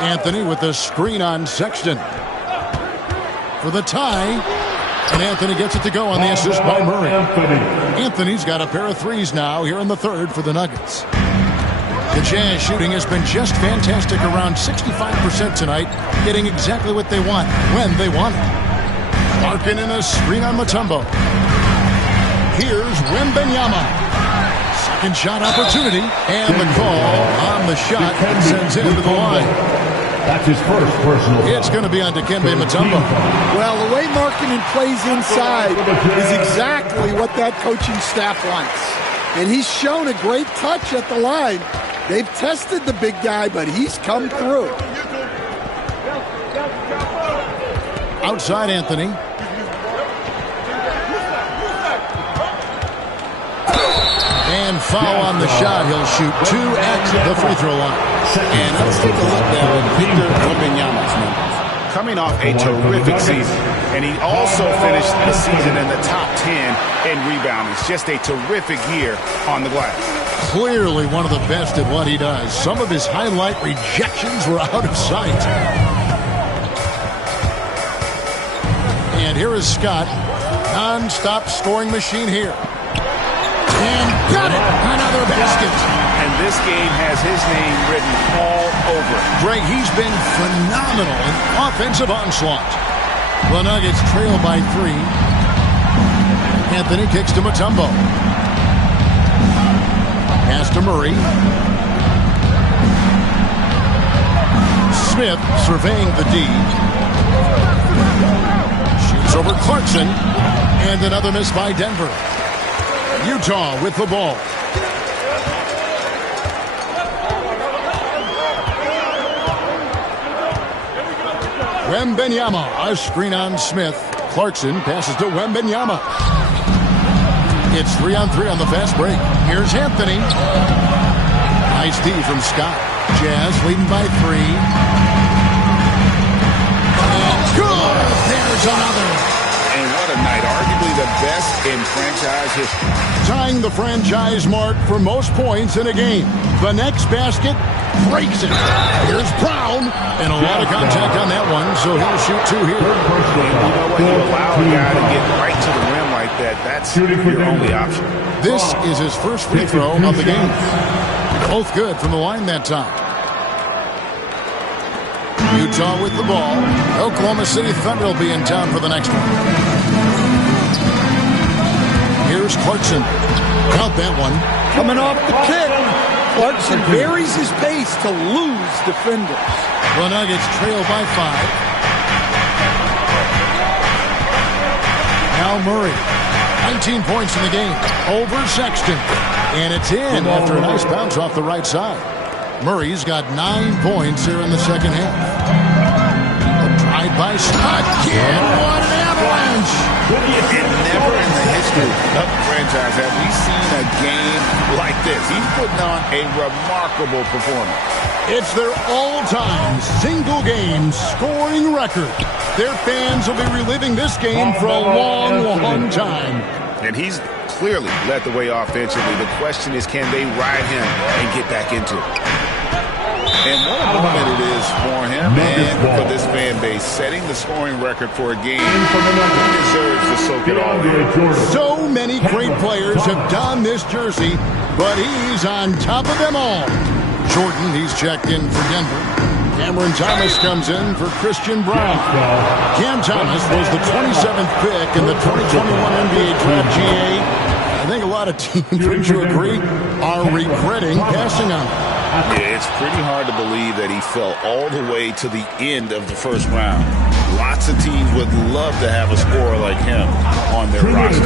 Anthony with the screen on Sexton for the tie. And Anthony gets it to go on the assist by Murray. Anthony's got a pair of threes now here in the third for the Nuggets. The Jazz shooting has been just fantastic, around 65% tonight, getting exactly what they want when they want it. Larkin in a screen on Mutombo. Here's Wembanyama. Second shot opportunity, and the call on the shot sends him to the line. That's his first personal foul. It's going to be on Dikembe Mutombo. Well, the way Markkanen plays inside is exactly what that coaching staff wants. And he's shown a great touch at the line. They've tested the big guy, but he's come through. Outside Anthony. And foul on the shot. He'll shoot 2 at the free throw line. And let's take a look now at Victor Wembanyama's numbers. Coming off a terrific season, and he also finished the season in the top 10 in rebounding. It's just a terrific year on the glass. Clearly one of the best at what he does. Some of his highlight rejections were out of sight. And here is Scott. Non-stop scoring machine here. And got it! Another basket. And this game has his name written all over it. Greg, he's been phenomenal in offensive onslaught. The Nuggets trail by 3. Anthony kicks to Mutombo. Pass to Murray. Smith surveying the D. Shoots over Clarkson. And another miss by Denver. Utah with the ball. Wembanyama, a screen on Smith. Clarkson passes to Wembanyama. It's 3-on-3 on the fast break. Here's Anthony. Nice D from Scott. Jazz leading by 3. And good! There's another. And what a night. Arguably the best in franchise history. Tying the franchise mark for most points in a game. The next basket breaks it. Here's Brown. And a lot of contact on that one, so he'll shoot 2 here. And you know what? You allow a guy to get right to the rim like that. That's your only option. This is his first free throw of the game. Both good from the line that time. Utah with the ball. Oklahoma City Thunder will be in town for the next one. Here's Clarkson. Count that one. Coming off the kick. Clarkson varies his pace to lose defenders. The Nuggets trail by 5. Now Murray, 19 points in the game, over Sexton. And it's in after a nice bounce off the right side. Murray's got 9 points here in the second half. A drive by Scott. Again, what an avalanche! And never in the history of the franchise have we seen a game like this. He's putting on a remarkable performance. It's their all-time single-game scoring record. Their fans will be reliving this game for a long, long time. And he's clearly led the way offensively. The question is, can they ride him and get back into it? And what a moment it is for him and for this fan base, setting the scoring record for a game. He deserves to soak it all in. So many great players have donned this jersey, but he's on top of them all. Jordan, he's checked in for Denver. Cameron Thomas comes in for Christian Brown. Cam Thomas was the 27th pick in the 2021 NBA Draft. GA, I think a lot of teams, wouldn't you agree, are regretting passing on him. Yeah, it's pretty hard to believe that he fell all the way to the end of the first round. Lots of teams would love to have a scorer like him on their roster.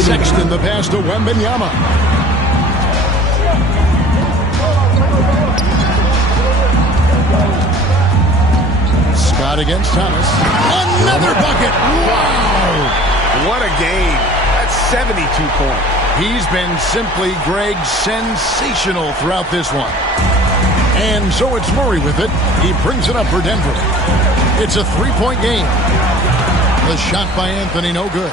Sexton, the pass to Wembanyama. Scott against Thomas. Another bucket. Wow. What a game. That's 72 points. He's been simply, Greg, sensational throughout this one. And so it's Murray with it. He brings it up for Denver. It's a 3-point game. The shot by Anthony, no good.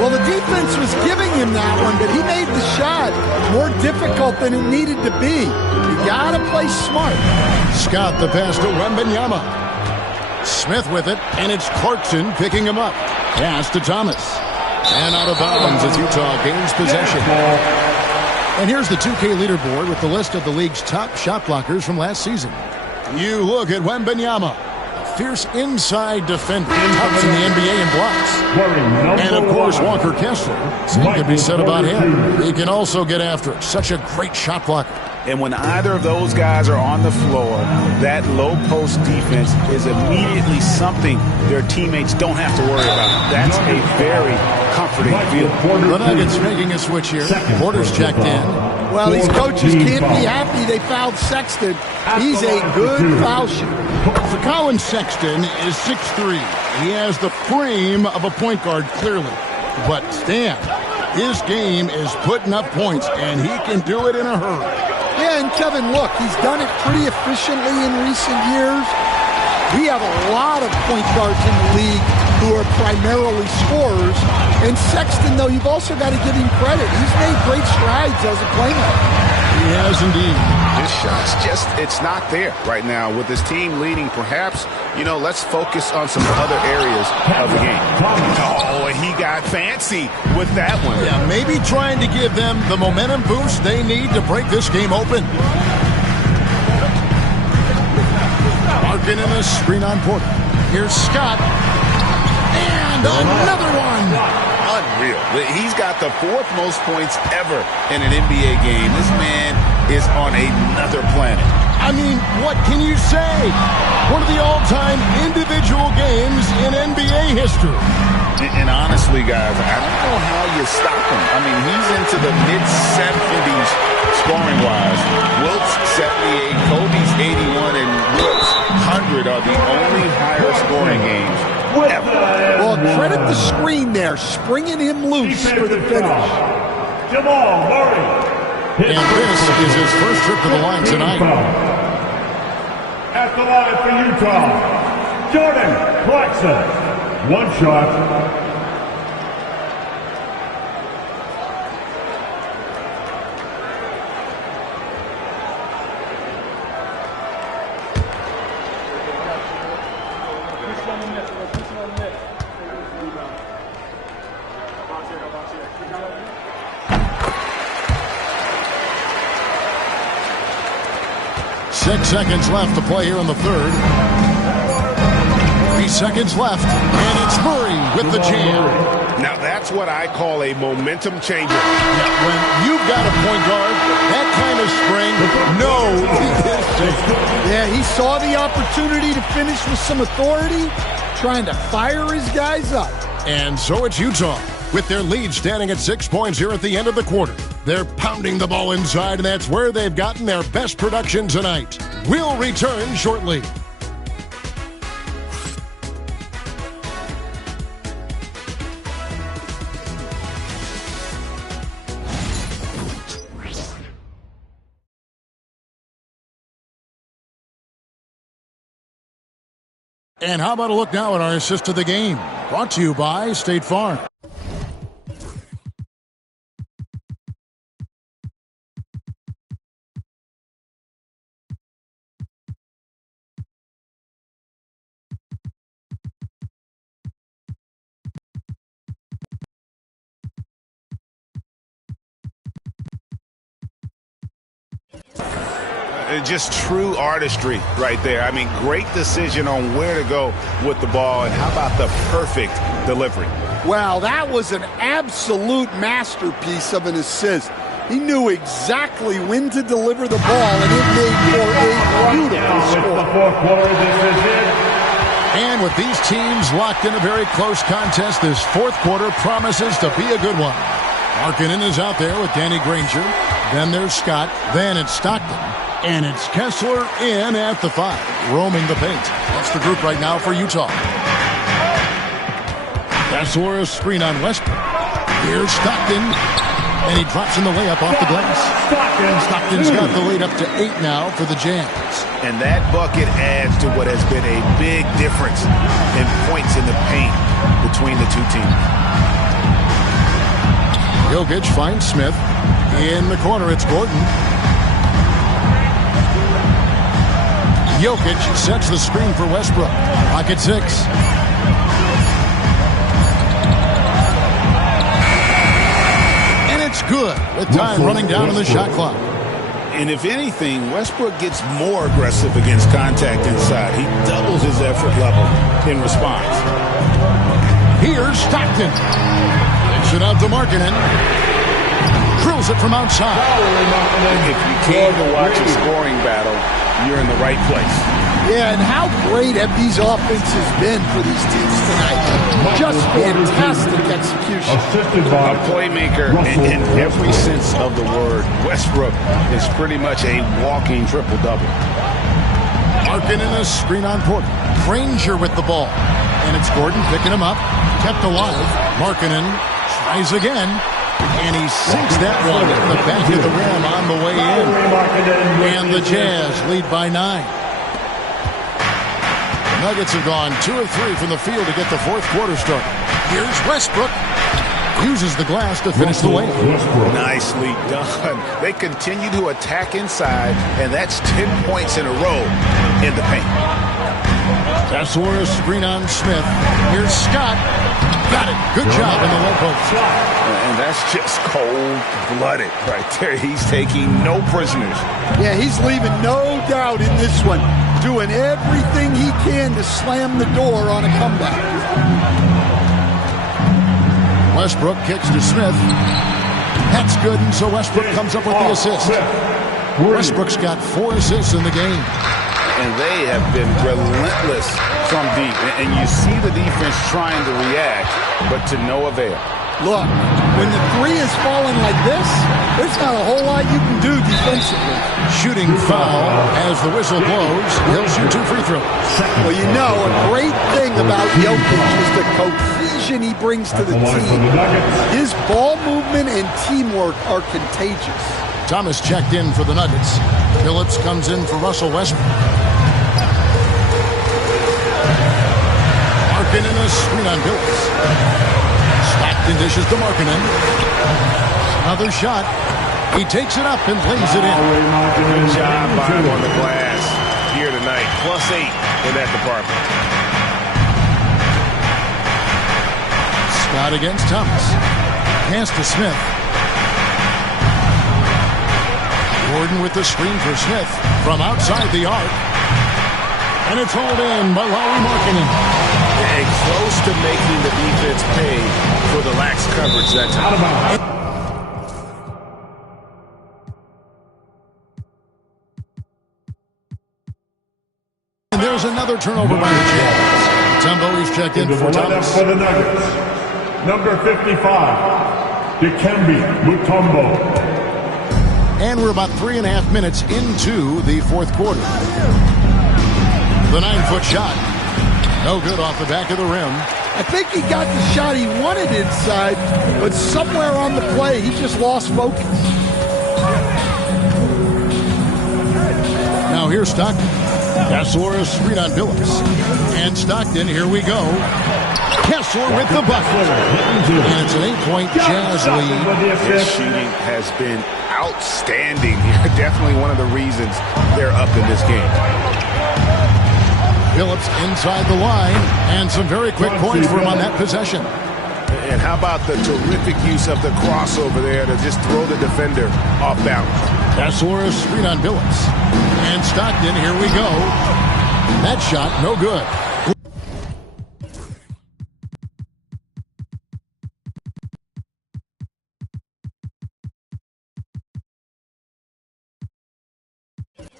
Well, the defense was giving him that one, but he made the shot more difficult than it needed to be. You gotta play smart. Scott, the pass to Wembanyama. Smith with it, and it's Clarkson picking him up. Pass to Thomas. And out of bounds as Utah gains possession. And here's the 2K leaderboard with the list of the league's top shot blockers from last season. You look at Wembanyama, a fierce inside defender, tops in the NBA in blocks. And of course, Walker Kessler. Same could be said about him. He can also get after it. Such a great shot blocker. And when either of those guys are on the floor, that low post defense is immediately something their teammates don't have to worry about. That's a very comforting feeling. The Nuggets making a switch here. Porter's checked in. Well, these coaches can't be happy they fouled Sexton. He's a good foul shooter. For Colin Sexton is 6'3". He has the frame of a point guard, clearly. But Stan, his game is putting up points, and he can do it in a hurry. Yeah, and Kevin, look, he's done it pretty efficiently in recent years. We have a lot of point guards in the league who are primarily scorers. And Sexton, though, you've also got to give him credit. He's made great strides as a playmaker. He has indeed. His shot's just, it's not there right now. With his team leading, perhaps, let's focus on some other areas of the game. Oh, and he got fancy with that one. Yeah, maybe trying to give them the momentum boost they need to break this game open. Larkin in a screen on Porter. Here's Scott. And another one. Unreal. He's got the 4th most points ever in an NBA game. This man is on another planet. I mean, what can you say? One of the all-time individual games in NBA history. And honestly, guys, I don't know how you stop him. I mean, he's into the mid-70s scoring-wise. Wilt's 78, Kobe's 81, and Wilt's 100 are the only higher scoring games ever. Well, credit the screen there, springing him loose for the finish. Jamal Murray. And this is his first trip to the line tonight. At the line for Utah, Jordan Clarkson. One shot. 6 seconds left to play here in the third. 3 seconds left, and it's Murray with the jam. Now that's what I call a momentum changer. Yeah, when you've got a point guard, that kind of spring, Yeah, he saw the opportunity to finish with some authority, trying to fire his guys up. And so it's Utah, with their lead standing at 6 points here at the end of the quarter. They're pounding the ball inside, and that's where they've gotten their best production tonight. We'll return shortly. And how about a look now at our assist to the game? Brought to you by State Farm. Just true artistry right there. I mean, great decision on where to go with the ball, and how about the perfect delivery? Wow, that was an absolute masterpiece of an assist. He knew exactly when to deliver the ball, and it made for a beautiful score. And with these teams locked in a very close contest, this fourth quarter promises to be a good one. Markkanen is out there with Danny Granger. Then there's Scott. Then it's Stockton. And it's Kessler in at the 5, roaming the paint. That's the group right now for Utah. Kessler, a screen on Westbrook. Here's Stockton. And he drops in the layup off the glass. Stockton's got the lead up to 8 now for the Jazz. And that bucket adds to what has been a big difference in points in the paint between the two teams. Jokic finds Smith. In the corner, it's Gordon. Jokic sets the screen for Westbrook. Pocket 6. And it's good with time running down on the shot clock. And if anything, Westbrook gets more aggressive against contact inside. He doubles his effort level in response. Here's Stockton. Takes it out to Markkanen. Drills it from outside. If you came to watch a scoring battle, you're in the right place. Yeah, and how great have these offenses been for these teams tonight? Just fantastic execution. A playmaker in every sense of the word. Westbrook is pretty much a walking triple-double. Markkanen a screen on Porter. Granger with the ball. And it's Gordon picking him up. Kept alive. Markkanen tries again. And he sinks that one at the back of the rim on the way in. And the Jazz lead by 9. Nuggets have gone 2 of 3 from the field to get the fourth quarter started. Here's Westbrook. Uses the glass to finish the win. Nicely done. They continue to attack inside, and that's 10 points in a row in the paint. Kessler a screen on Smith. Here's Scott. Got it. Good job in the low post. And that's just cold-blooded right there. He's taking no prisoners. Yeah, he's leaving no doubt in this one. Doing everything he can to slam the door on a comeback. Westbrook kicks to Smith. That's good, and so Westbrook comes up with the assist. Westbrook's got 4 assists in the game. And they have been relentless from deep. And you see the defense trying to react, but to no avail. Look, when the 3 is falling like this, there's not a whole lot you can do defensively. Shooting foul as the whistle blows. He'll shoot 2 free throws. Well, you know, a great thing about Jokic is the cohesion he brings to the team. His ball movement and teamwork are contagious. Thomas checked in for the Nuggets. Phillips comes in for Russell Westbrook. Markkanen a screen on Phillips. Stockton dishes to Markkanen. Another shot. He takes it up and lays it in. Good job by him on the glass here tonight. +8 in that department. Scott against Thomas. Pass to Smith. Gordon with the screen for Smith from outside the arc. And it's hauled in by Lauri Markkanen. And close to making the defense pay for the lax coverage that time. And there's another turnover by the Jazz. Tumbo is checked in for Thomas. For the Nuggets, number 55, iamMiMi14. And we're about 3.5 minutes into the fourth quarter. The 9-foot shot. No good off the back of the rim. I think he got the shot he wanted inside, but somewhere on the play, he just lost focus. Now here's Stockton. Kessler screen on Billups. And Stockton, here we go. Kessler with the bucket. And it's an 8-point Jazz lead. His shooting has been outstanding here. Definitely one of the reasons they're up in this game. Billups inside the line. And some very quick points for him on that possession. And how about the terrific use of the crossover there to just throw the defender off balance. Kessler screen on Billups. And Stockton, here we go. That shot, no good.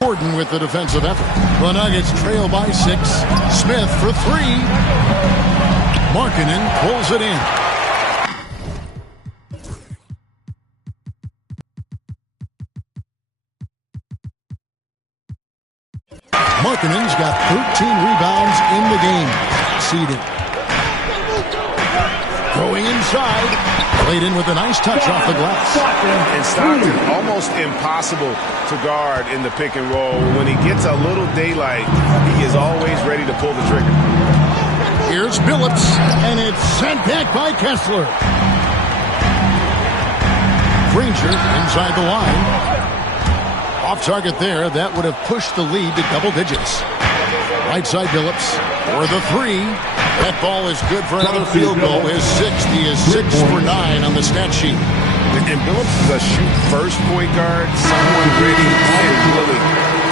Gordon with the defensive effort. The Nuggets trail by 6. Smith for 3. Markkanen pulls it in. Markkanen's got 13 rebounds in the game. Seeded. Going inside. Played in with a nice touch off the glass. And Stockton, almost impossible to guard in the pick and roll. When he gets a little daylight, he is always ready to pull the trigger. Here's Billups, and it's sent back by Kessler. Granger inside the line. Off target there. That would have pushed the lead to double digits. Right side Billups for the 3. That ball is good for another field goal. His 6th. He is 6 for 9 on the stat sheet. And Billups is a shoot-first point guard, someone ready and willing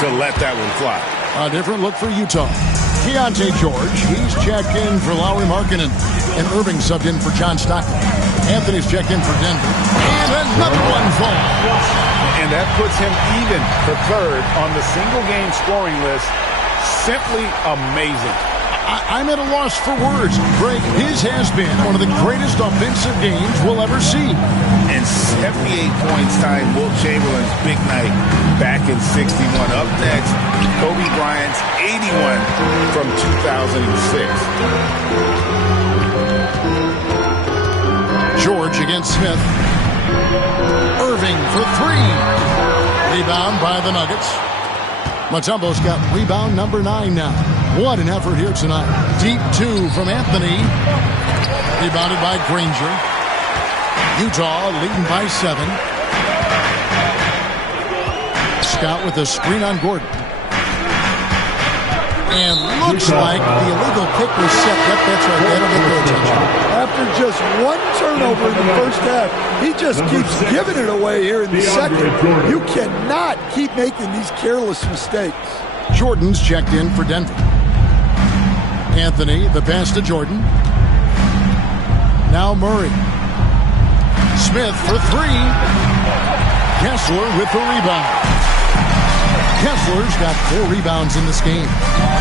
to let that one fly. A different look for Utah. Keontae George, he's checked in for Lauri Markkanen. And Irving subbed in for John Stockton. Anthony's checked in for Denver. And another one falls. And that puts him even for 3rd on the single-game scoring list. Simply amazing. I'm at a loss for words. Greg, his has been one of the greatest offensive games we'll ever see. And 78 points time Wilt Chamberlain's big night back in 61. Up next, Kobe Bryant's 81 from 2006. George against Smith. Irving for 3. Rebound by the Nuggets. Mutombo's got rebound number 9 now. What an effort here tonight. Deep 2 from Anthony. Rebounded by Granger. Utah leading by 7. Scott with a screen on Gordon. And looks like the illegal kick was set. Yep, that's right. That'll get their attention. After just one turnover in the first half, he just keeps giving it away here in the second. You cannot keep making these careless mistakes. Jordan's checked in for Denver. Anthony, the pass to Jordan. Now Murray. Smith for 3. Kessler with the rebound. Kessler's got 4 rebounds in this game.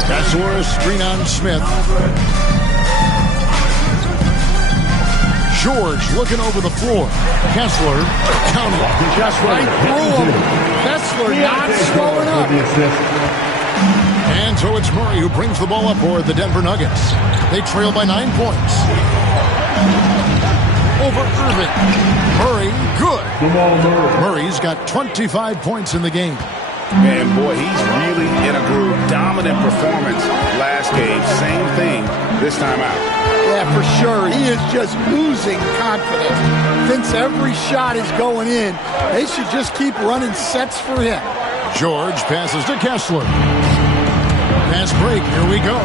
Kessler screen on Smith. George looking over the floor. Kessler counting. Just right through him. Kessler not slowing up. And so it's Murray who brings the ball up for the Denver Nuggets. They trail by 9 points. Over Irving. Murray, good. Murray's got 25 points in the game. And boy, he's really in a groove. Dominant performance last game. Same thing this time out. Yeah, for sure. He is just oozing confidence. Thinks every shot is going in. They should just keep running sets for him. George passes to Kessler. Pass break. Here we go.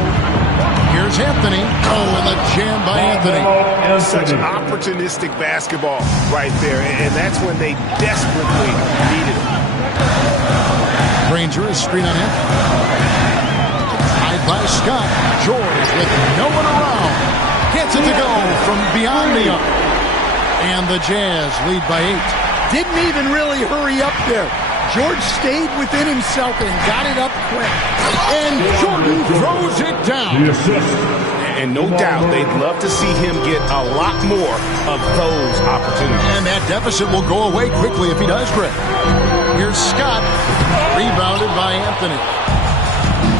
Here's Anthony. Oh, and the jam by Anthony. Such opportunistic basketball right there. And that's when they desperately needed it. Granger is screen on Anthony. Tied by Scott. George with no one around. Gets it to go from beyond the arc. And the Jazz lead by 8. Didn't even really hurry up there. George stayed within himself and got it up quick. And Jordan throws it down. The assist. And no doubt they'd love to see him get a lot more of those opportunities. And that deficit will go away quickly if he does, Greg. Here's Scott, rebounded by Anthony.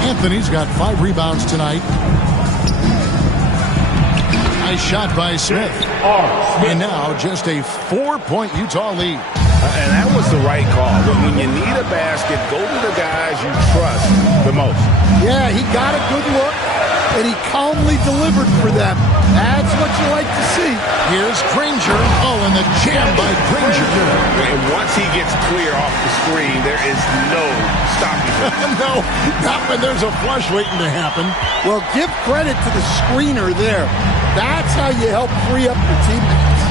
Anthony's got 5 rebounds tonight. Nice shot by Smith. And now just a 4-point Utah lead. And that was the right call. When you need a basket, go to the guys you trust the most. Yeah, he got a good look, and he calmly delivered for them. That's what you like to see. Here's Granger. Oh, and the jam by Granger. And once he gets clear off the screen, there is no stopping him. No, not when there's a flush waiting to happen. Well, give credit to the screener there. That's how you help free up your teammates.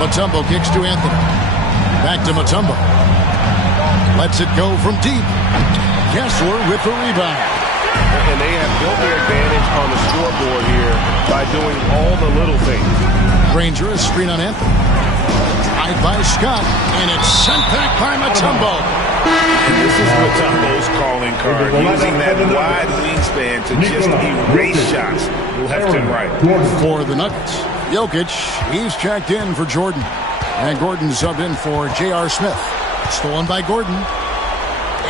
Mutombo kicks to Anthony. Back to Mutombo. Lets it go from deep. Kessler with the rebound. And they have built their advantage on the scoreboard here by doing all the little things. Granger is screen on Anthony. Drive by Scott, and it's sent back by Mutombo. And this is Mutombo's calling card, using that wide wingspan to just erase shots left and right. For the Nuggets, Jokic, he's checked in for Jordan. And Gordon subbed in for J.R. Smith. Stolen by Gordon.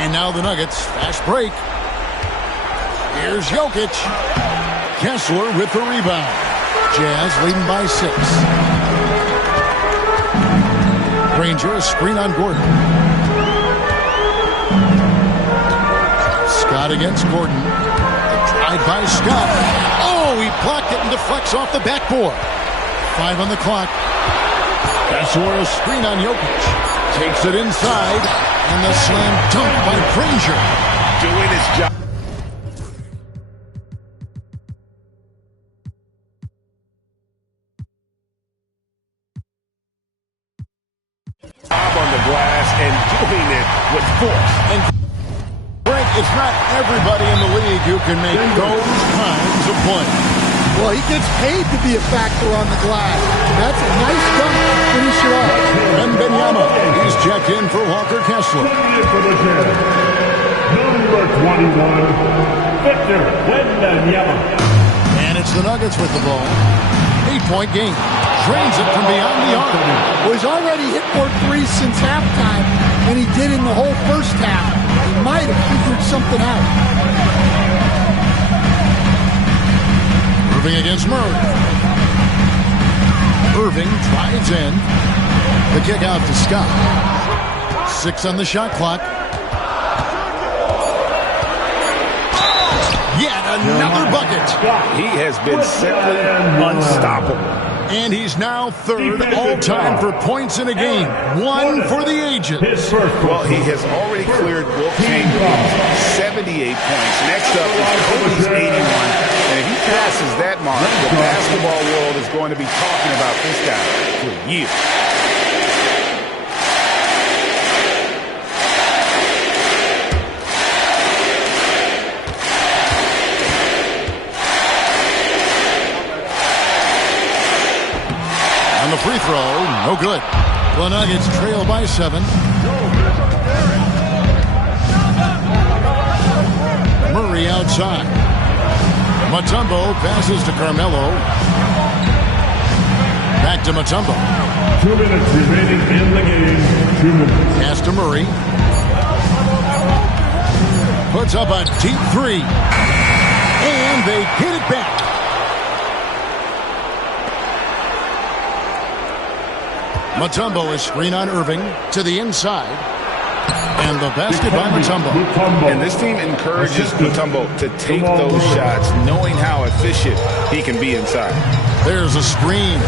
And now the Nuggets, fast break. Here's Jokic. Kessler with the rebound. Jazz leading by 6. Granger, a screen on Gordon. Scott against Gordon. A drive by Scott. Oh, he blocked it and deflects off the backboard. 5 on the clock. Kessler, a screen on Jokic. Takes it inside. And the slam dunk by Granger. Doing his job. On the glass and doing it with force. And Greg, it's not everybody in the league who can make those kinds of plays. Well, he gets paid to be a factor on the glass. That's a nice dunk to finish it off. And Benyama, he's checked in for Walker Kessler. Number 21, Victor Wembanyama. And it's the Nuggets with the ball. 8-point game. Drains it from beyond the arc. Well, he's already hit more threes since halftime than he did in the whole first half. He might have figured something out. Irving against Murray. Irving drives in. The kick out to Scott. 6 on the shot clock. Yet another bucket. He has been simply unstoppable. And he's now 3rd all-time for points in a game. 1 for the ages. Well, he has already cleared Wilt Chamberlain's 78 points. Next up is Kobe's 81. And if he passes that mark, the basketball world is going to be talking about this guy for years. The free throw, no good. The Nuggets trail by 7. Murray outside. Mutombo passes to Carmelo. Back to Mutombo. 2 minutes remaining in the game. 2 minutes. Pass to Murray. Puts up a deep 3. And they get it back. Mutombo is screen on Irving to the inside. And the basket by Mutombo. And this team encourages Mutombo to take those shots, knowing how efficient he can be inside. There's a screen.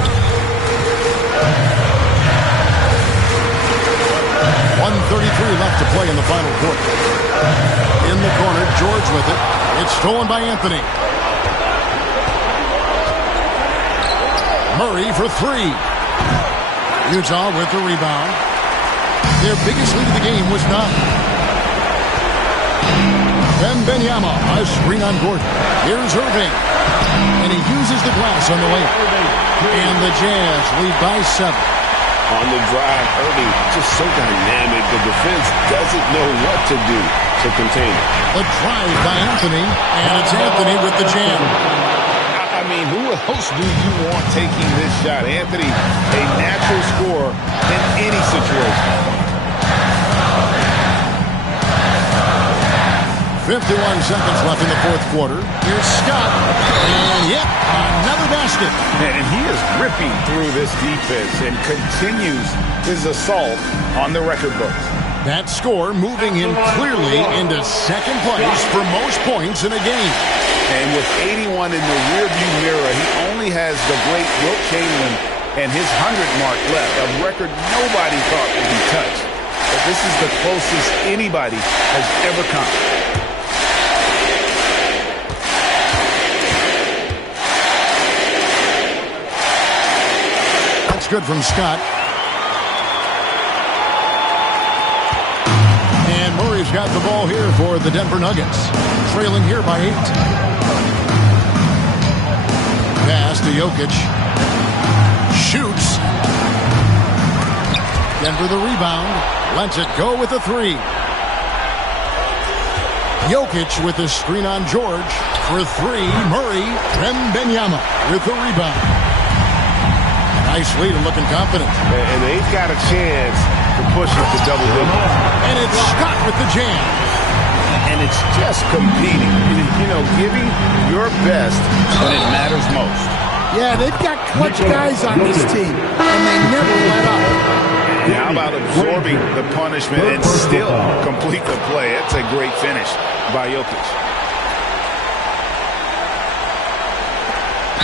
1:33 left to play in the final quarter. In the corner, George with it. It's stolen by Anthony. Murray for 3. Utah with the rebound. Their biggest lead of the game was 9. Wembanyama, a screen on Gordon. Here's Irving. And he uses the glass on the layup. And the Jazz lead by 7. On the drive, Irving just so dynamic. The defense doesn't know what to do to contain it. The drive by Anthony, and it's Anthony with the jam. I mean, who else do you want taking this shot? Anthony, a natural scorer in any situation. 51 seconds left in the fourth quarter. Here's Scott, and yep, another basket. And he is ripping through this defense and continues his assault on the record books. That score moving him clearly into second place for most points in a game. And with 81 in the rearview mirror, he only has the great Wilt Chamberlain and his 100 mark left, a record nobody thought would be touched. But this is the closest anybody has ever come. Good from Scott. And Murray's got the ball here for the Denver Nuggets. Trailing here by 8. Pass to Jokic. Shoots. Denver the rebound. Lets it go with a 3. Jokic with the screen on George. For 3, Murray. Wembanyama with the rebound. Nice lead and looking confident. And they've got a chance to push it to double digits. And it's Scott with the jam. And it's just competing. You know, giving your best when it matters most. Yeah, they've got clutch guys on this team, and they never let up. How about absorbing the punishment and still complete the play? That's a great finish by Jokic.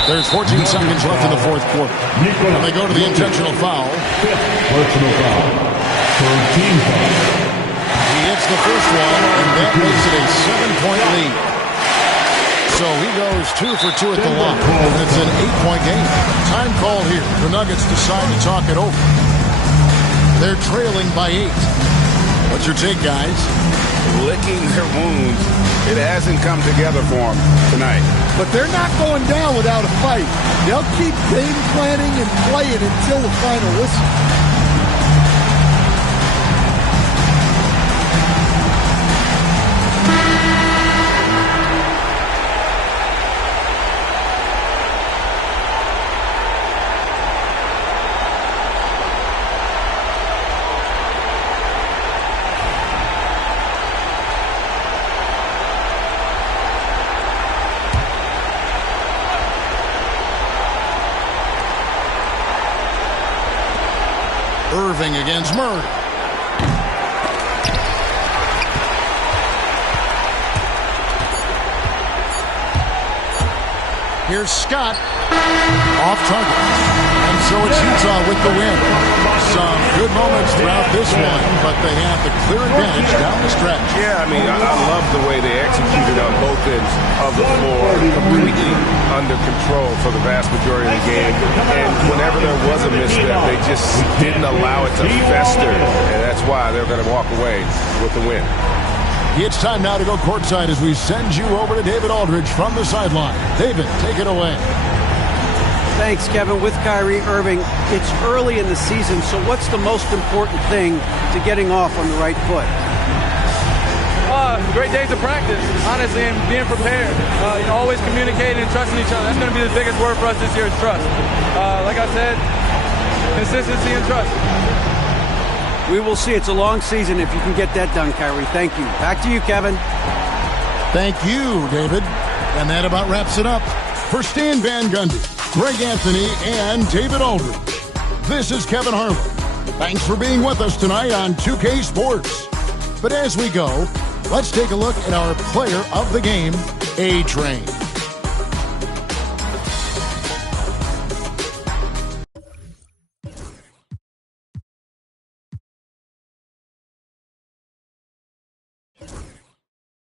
There's 14 seconds left in the fourth quarter. And they go to the intentional foul. Personal foul. Team foul. He hits the first one, and that makes it a 7-point lead. So he goes 2 for 2 at the line. And it's an 8-point game. Time called here. The Nuggets decide to talk it over. They're trailing by 8. What's your take, guys? Licking their wounds. It hasn't come together for them tonight. But they're not going down without a fight. They'll keep game planning and playing until the final whistle. Irving against Murray. Here's Scott. Off target. And so it's Utah with the win. Some good moments throughout this one, but they have the clear advantage down the stretch. Yeah, I mean, I love the way they executed on both ends of the floor, completely under control for the vast majority of the game. And whenever there was a misstep, they just didn't allow it to fester. And that's why they're going to walk away with the win. It's time now to go courtside as we send you over to David Aldridge from the sideline. David, take it away. Thanks, Kevin. With Kyrie Irving, it's early in the season, so what's the most important thing to getting off on the right foot? Great days of practice, honestly, and being prepared. Always communicating and trusting each other. That's going to be the biggest word for us this year is trust. Like I said, consistency and trust. We will see. It's a long season if you can get that done, Kyrie. Thank you. Back to you, Kevin. Thank you, David. And that about wraps it up. For Stan Van Gundy, Greg Anthony, and David Aldridge, this is Kevin Harlan. Thanks for being with us tonight on 2K Sports. But as we go, let's take a look at our player of the game, A-Train.